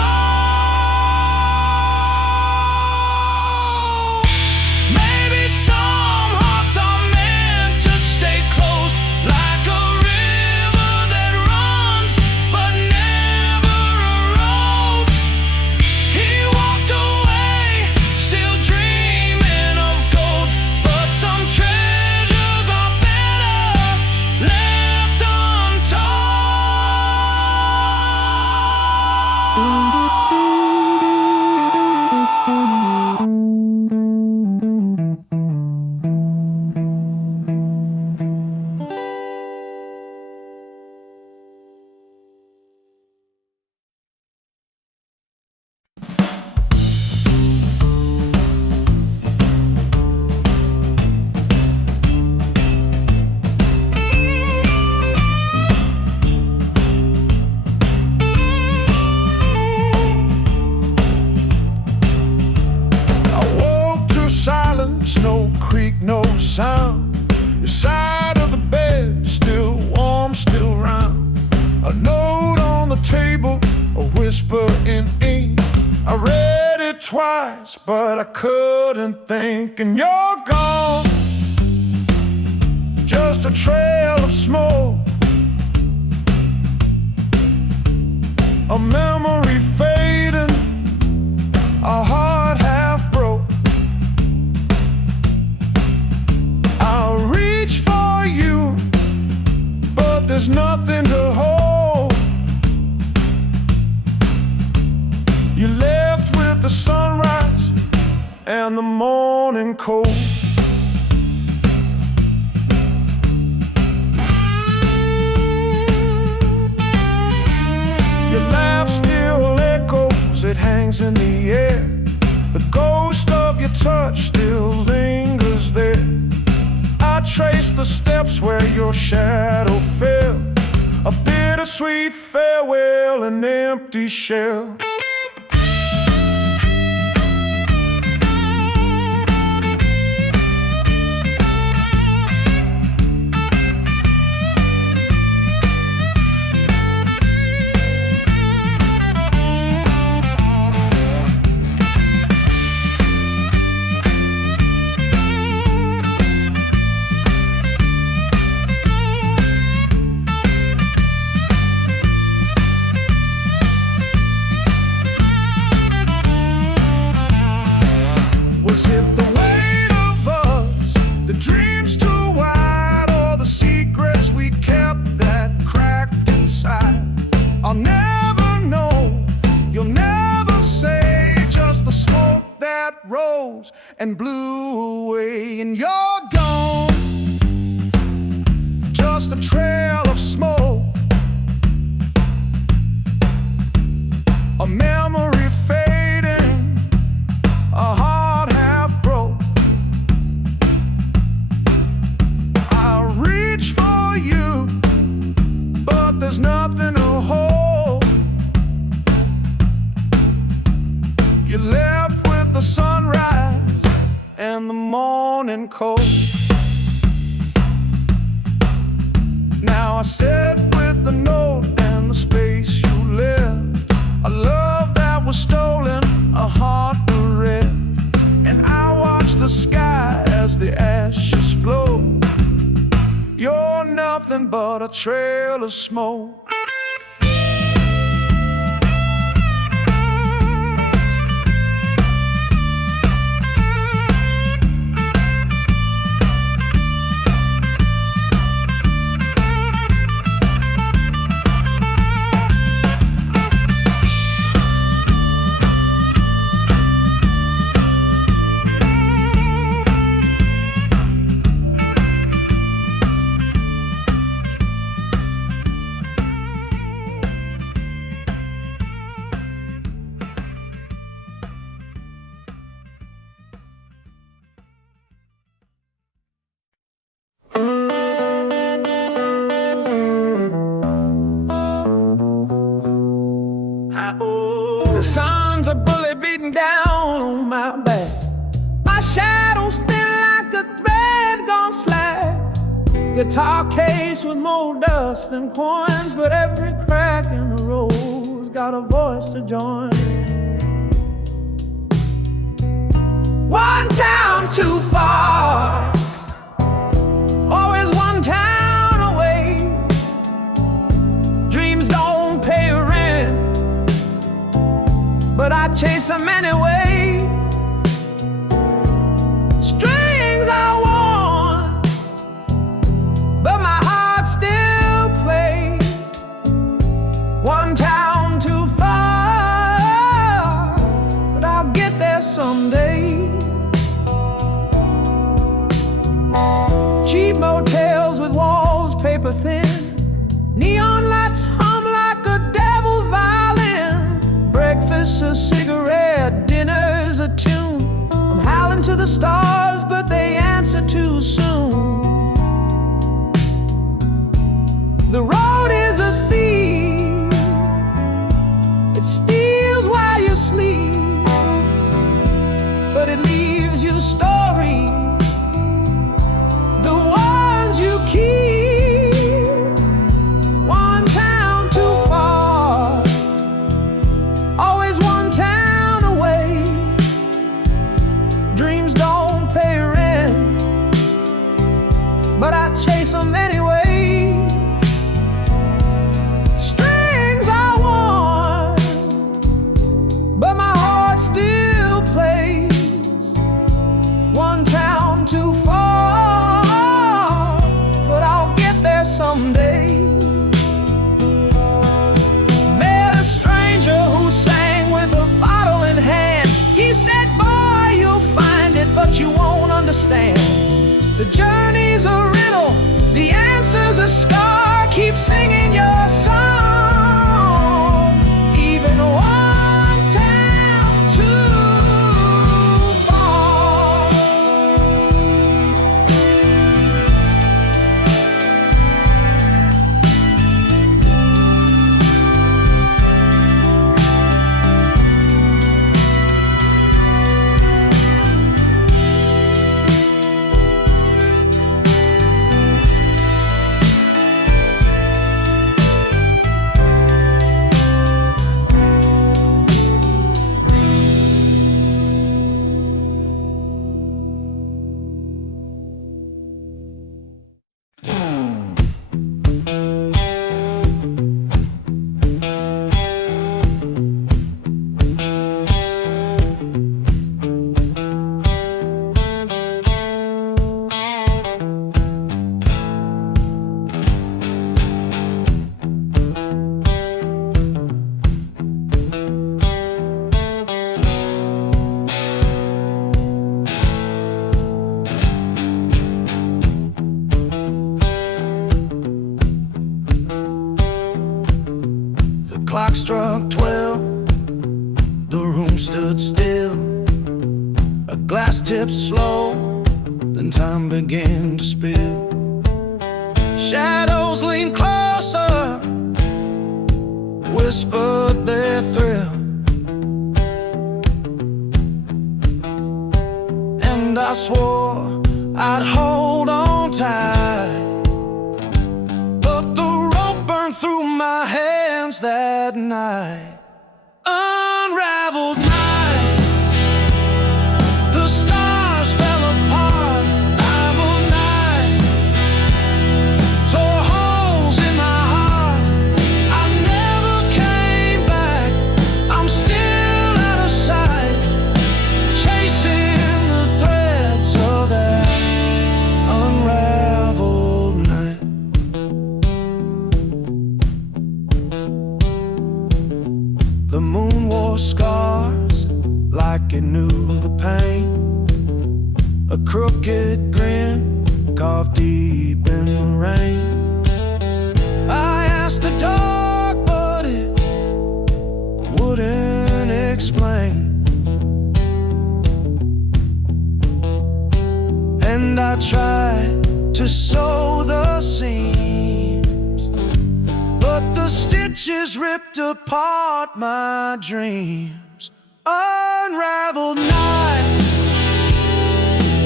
Maybe some hearts are meant to stay close, like a river that runs but never erodes. He walked away, still dreaming of gold, but some treasures are better left untold. I woke to silence, no creak, no sound. Your side of the bed, still warm, still round. A note on the table, a whisper in ink. I read it twice, but I couldn't think. And you're gone, just a trail of smoke, a memory fading, a heart half broke. I'll reach for you, but there's nothing to hold. You left with the sunrise and the morning cold. Your laugh still echoes, it hangs in the air. The ghost of your touch still lingers there. I trace the steps where your shadow fell, a bittersweet farewell, an empty shell. Was it the weight of us, the dreams too wide, or the secrets we kept that cracked inside? I'll never know, you'll never say, just the smoke that rose and blew away. And you're gone, just a trail of smoke, morning cold. Now I sit with the note and the space you left, a love that was stolen, a heart bereft. And I watch the sky as the ashes flow. You're nothing but a trail of smoke. The sun's a bullet beating down on my back. My shadow's thin like a thread gone slack. Guitar case with more dust than coins, but every crack in the road's got a voice to join. One town too far, always one town away. Dreams don't pay rent, but I chase them anyway. Strings are worn, but my heart still plays. One town too far, but I'll get there someday. Cheap motels with walls paper thin, neon lights hum like a devil's violin. Breakfast's a cigarette, dinner's a tune. I'm howling to the stars, but they answer too soon. The road is a thief, it steals while you sleep, but it leaves you stories, the ones you keep. One town too far, always one town away. Dreams don't pay rent, but I chase them anyway. Strings are worn, but my heart still plays. One town too far, but I'll get there someday. Met a stranger who sang with a bottle in hand. He said, boy, you'll find it, but you won't understand. The journey's a riddle, the answer's a scar. Keep singing your song, even one town too far. The clock struck 12, the room stood still. A glass tipped slow, then time began to spill. Shadows leaned closer, whispered their thrill, and I swore night, unraveled night. The stars fell apart, unraveled night. Tore holes in my heart, I never came back. I'm still out of sight, chasing the threads of that unraveled night. The moon wore scars like it knew the pain. A crooked grin carved deep in the rain. I asked the dark, but it wouldn't explain. And I tried to sew the seams, but the stitches ripped apart my dreams. Unraveled night,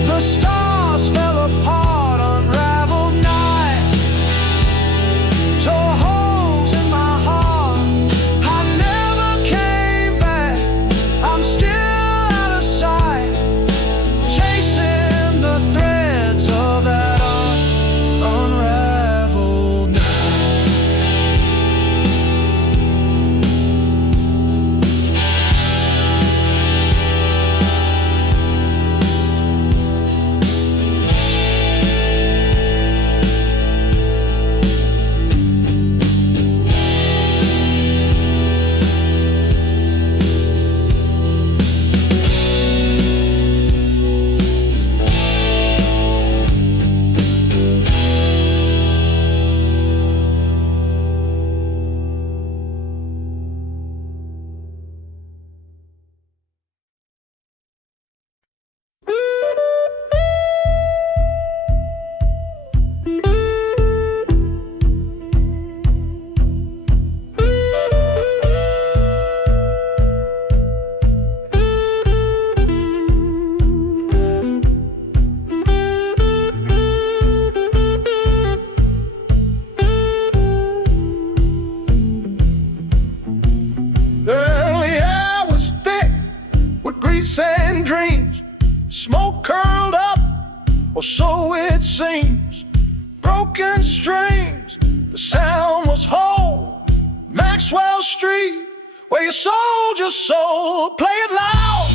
the stars fell apart. Unraveled night, tore holes in my heart. I never came back, I'm still out of sight, chasing the threads of that unraveled night. And dreams, smoke curled up, or so it seems. Broken strings, the sound was whole. Maxwell Street, where you sold your soul. Play it loud,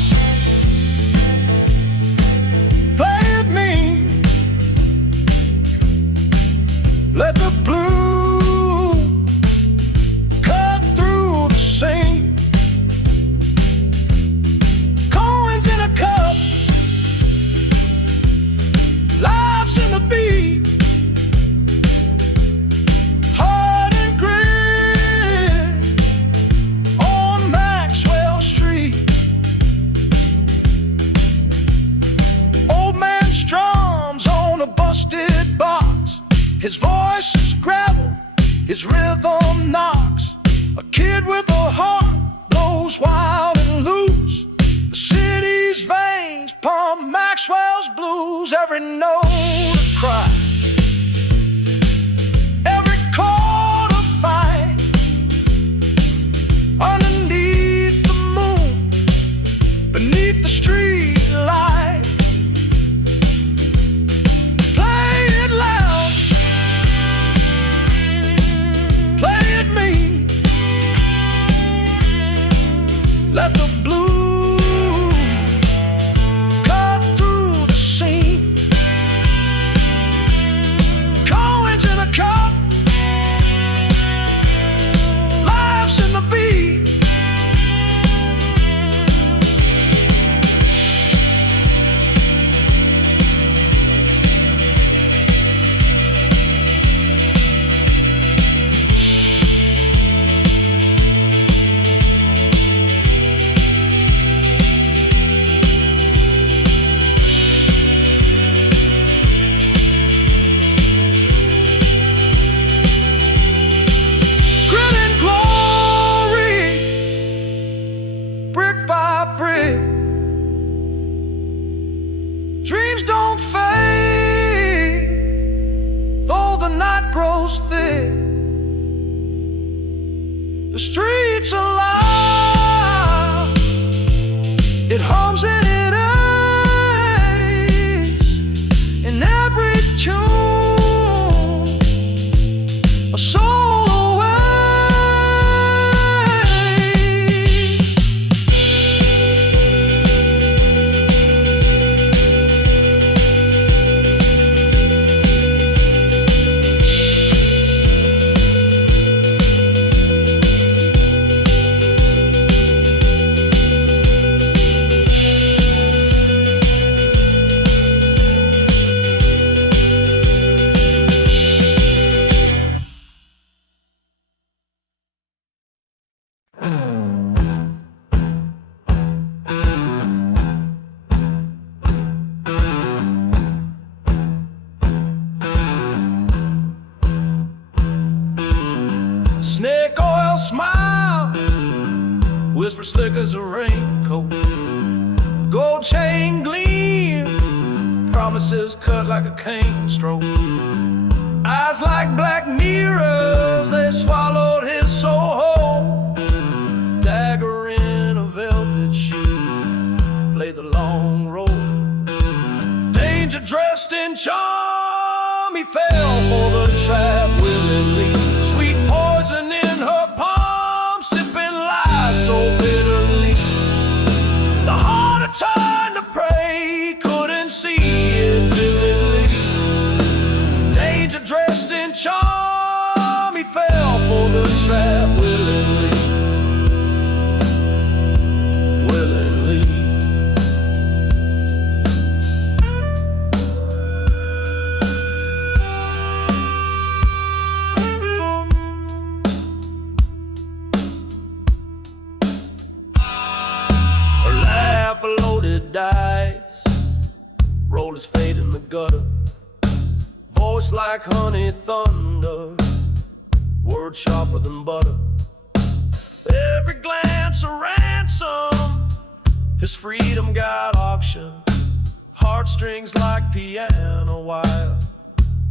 play it mean. Let the blue cut through the scene. In a cup, life's in the beat, hard and grit on Maxwell Street. Old man strums on a busted box. His voice is gravel, his rhythm knocks. A kid with a heart blows wild and loose. The city's veins pump Maxwell's blues. Every note a cry, every chord a fight. Underneath the moon, beneath the street light. Play it loud, play it mean. Let the blue cut through the scene. whisper slick as a raincoat. Gold chain gleam, promises cut like a cane stroke. Eyes like black mirrors, they swallowed his soul whole. Dagger in a velvet sheet, play the long road. Danger dressed in charm, he fell for the trap willingly. Sweet poison in her palm, sipping lies so bitterly. The harder turned to prey, couldn't see it vividly. Danger dressed in charm, he fell for the trap willingly. Dice, roll his fate in the gutter. Voice like honey thunder, word sharper than butter. Every glance a ransom, his freedom got auctioned. Heartstrings like piano wire,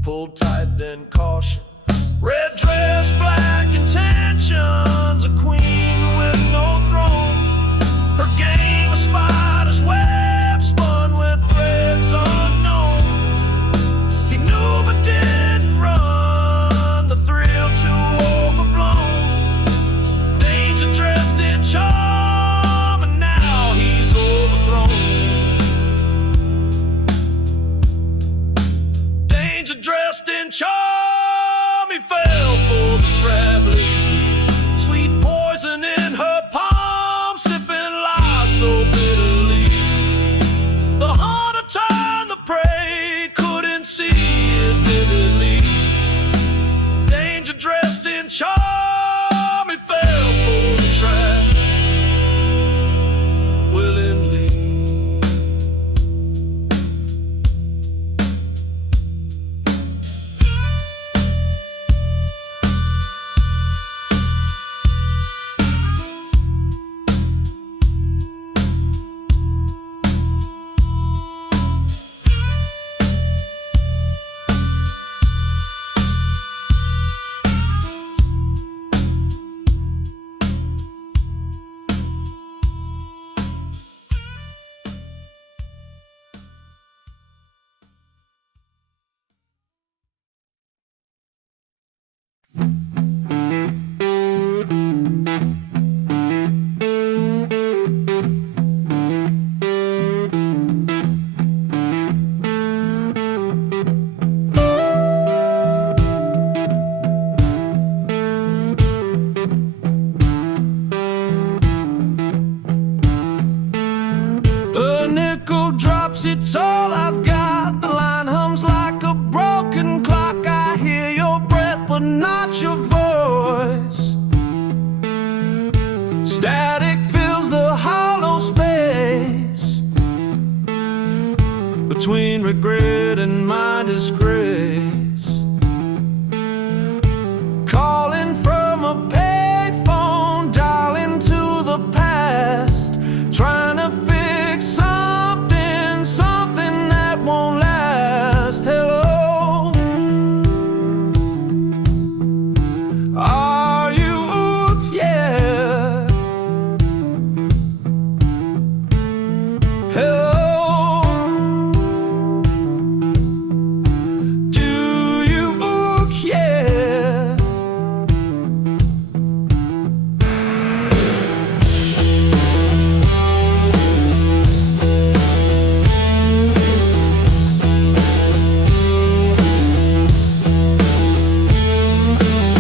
pulled tight then caution. Red dress, black intentions, a queen with no throne. Her game a spider's web, spun with threads unknown. He knew but didn't run, the thrill too overblown. Danger dressed in charm, and now he's overthrown. Danger dressed in charm, he fell for the traveling. Sweet poison in her palm, sipping lies so bitterly. The harder turned the prey, couldn't see it vividly. Danger dressed in charm, he fell for the trap willingly. A nickel drops, it's all I've got. The line hums like a broken clock. I hear your breath, but not your voice. Static fills the hollow space between regret and my disgrace. Calling from a payphone, dialing to the past, trying to fix something that won't last. Hello, are you? Yeah. Hello, do you? Yeah.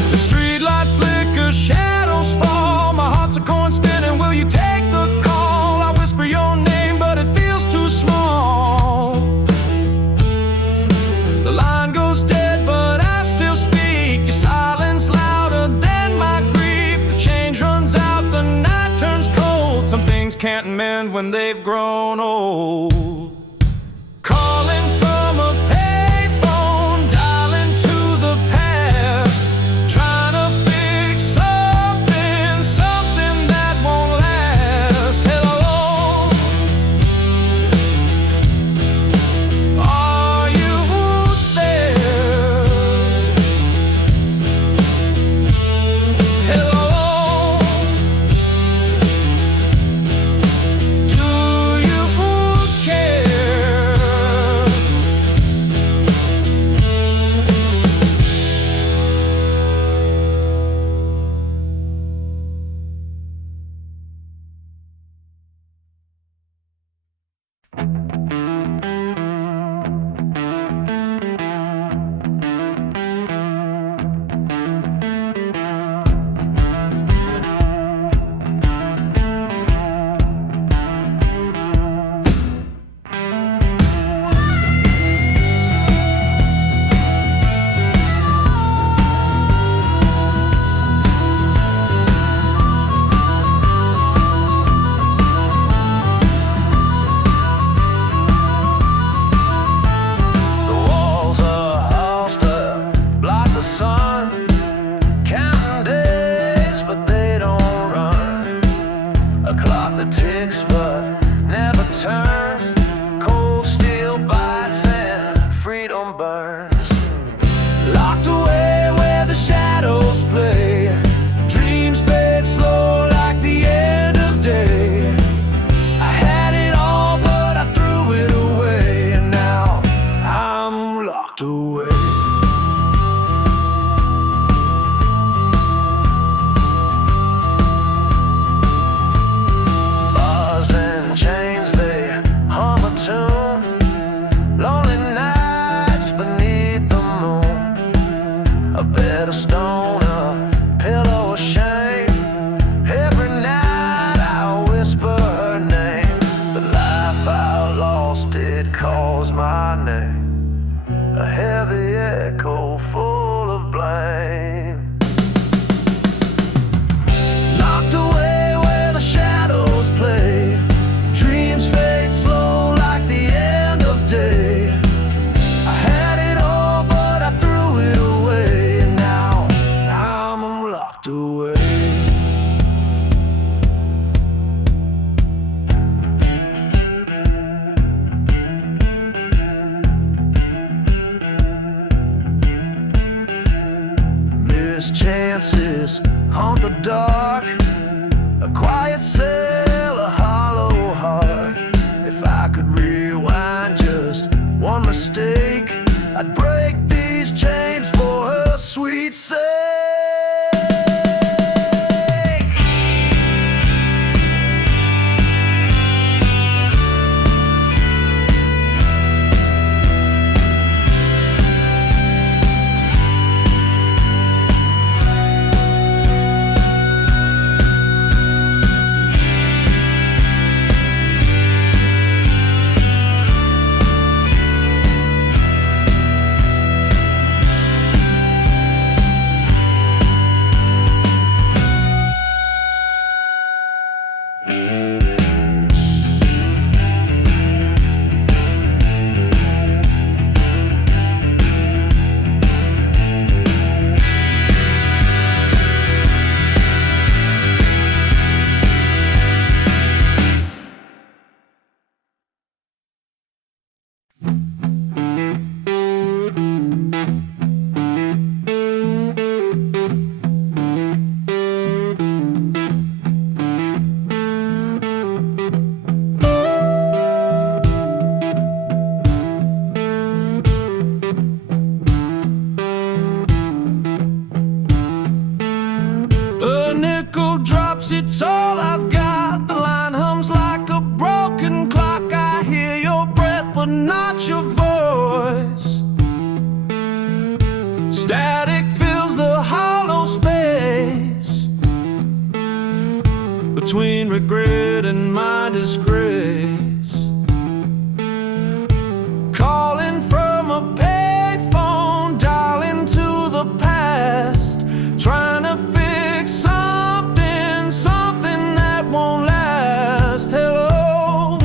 The streetlight flickers, shadows fall. My heart's a coin spinning. Will you take the call? I whisper your name, but it feels too small. The line goes dead, but I still speak. Your silence louder than my grief. The change runs out, the night turns cold. Some things can't mend when they've grown old. Calling from a payphone, dialing to the past, trying to fix something that won't last. that ticks but never turns. Cold steel bites and freedom burns. Locked away where the shadows play. Dreams fade slow like the end of day. I had it all but I threw it away, and now I'm locked away. Bars and chains, they hum a tune. Lonely nights beneath the moon. A bed of stone, a pillow of shame. Every night I whisper her name. The life I lost, it calls my name. A heavy echo full of blame. Locked away where the shadows play. Dreams fade slow like the end of day. I had it all but I threw it away, and now I'm locked away. Chances haunt the dark. A quiet cell, a hollow heart. If I could rewind just one mistake, I'd break these chains for her sweet sake. A nickel drops, it's all I've got. The line hums like a broken clock. I hear your breath but not your voice. Static fills the hollow space between regret and my disgrace. Calling from a payphone, dialing to the past, trying to fix something that won't last. Hello,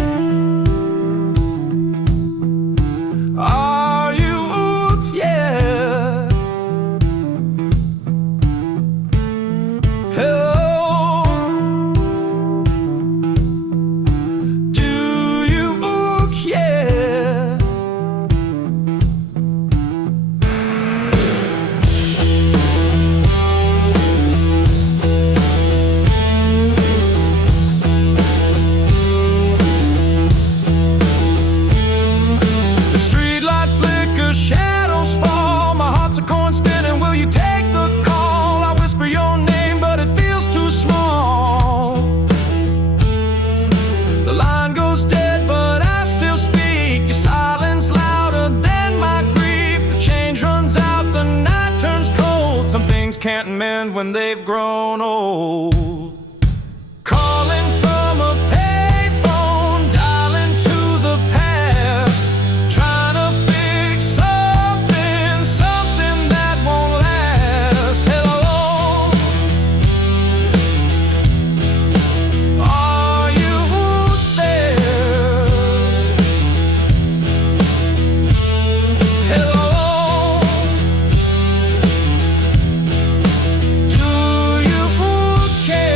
are you? Yeah. Hello, do you care? The streetlight flickers, shadows fall. My heart's a coin spinning. Will you take the call? I whisper your name, but it feels too small. The line goes dead, but I still speak. Your silence louder than my grief. The change runs out, the night turns cold. Some things can't mend when they've grown old. Calling from a payphone, dialing to the past, trying to fix something that won't last. Hello, are you there? Hello, do you care?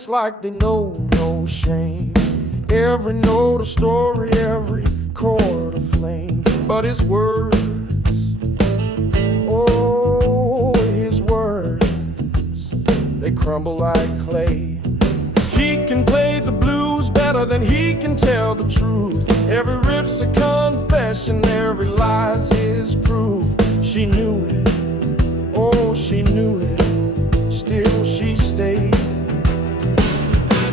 dance like they know no shame. Every note a story, every chord a flame. But his words, oh, his words, they crumble like clay. He can play the blues better than he can tell the truth. Every riff's a confession, every lie's his proof. She knew it, oh, she knew it, still she stayed.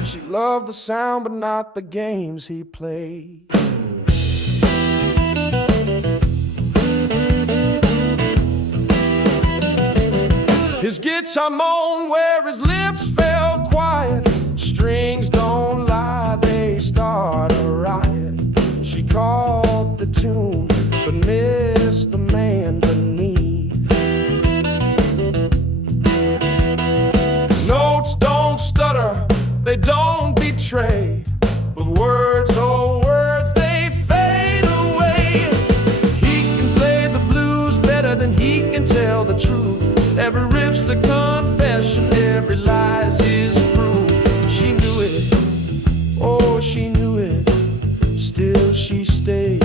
She loved the sound but not the games he played. His guitar moaned where his lips fell quiet. Strings don't lie, they start a riot. She caught the tune, but missed the man beneath. Notes don't stutter, they don't betray. But words, oh words, they fade away. He can play the blues better than he can tell the truth. Every riff's a confession, every lie's his proof. She knew it, oh she knew it, still she stayed.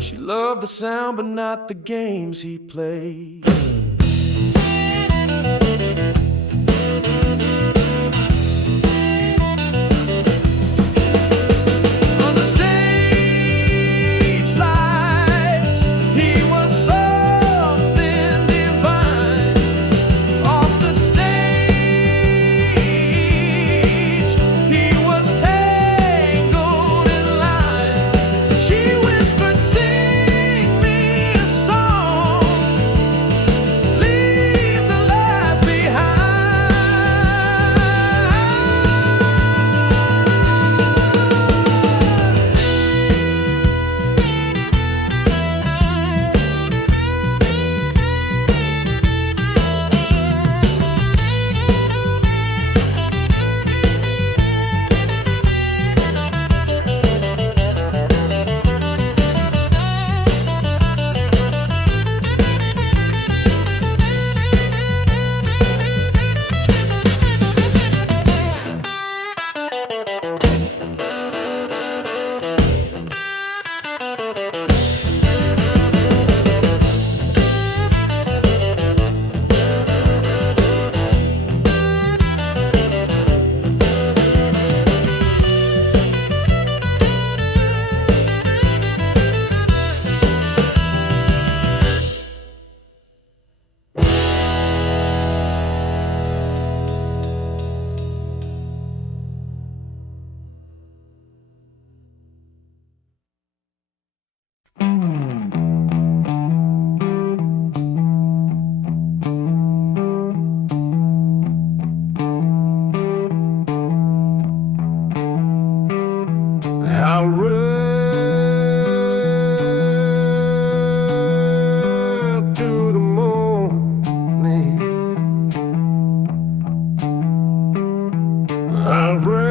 She loved the sound but not the games he played. I'll run to the morning. I'll run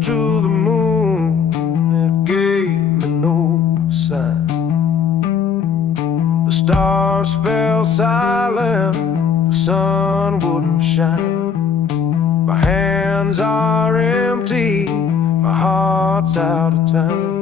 to the moon. It gave me no sign. The stars fell silent, the sun wouldn't shine. My hands are empty, my heart's out of time.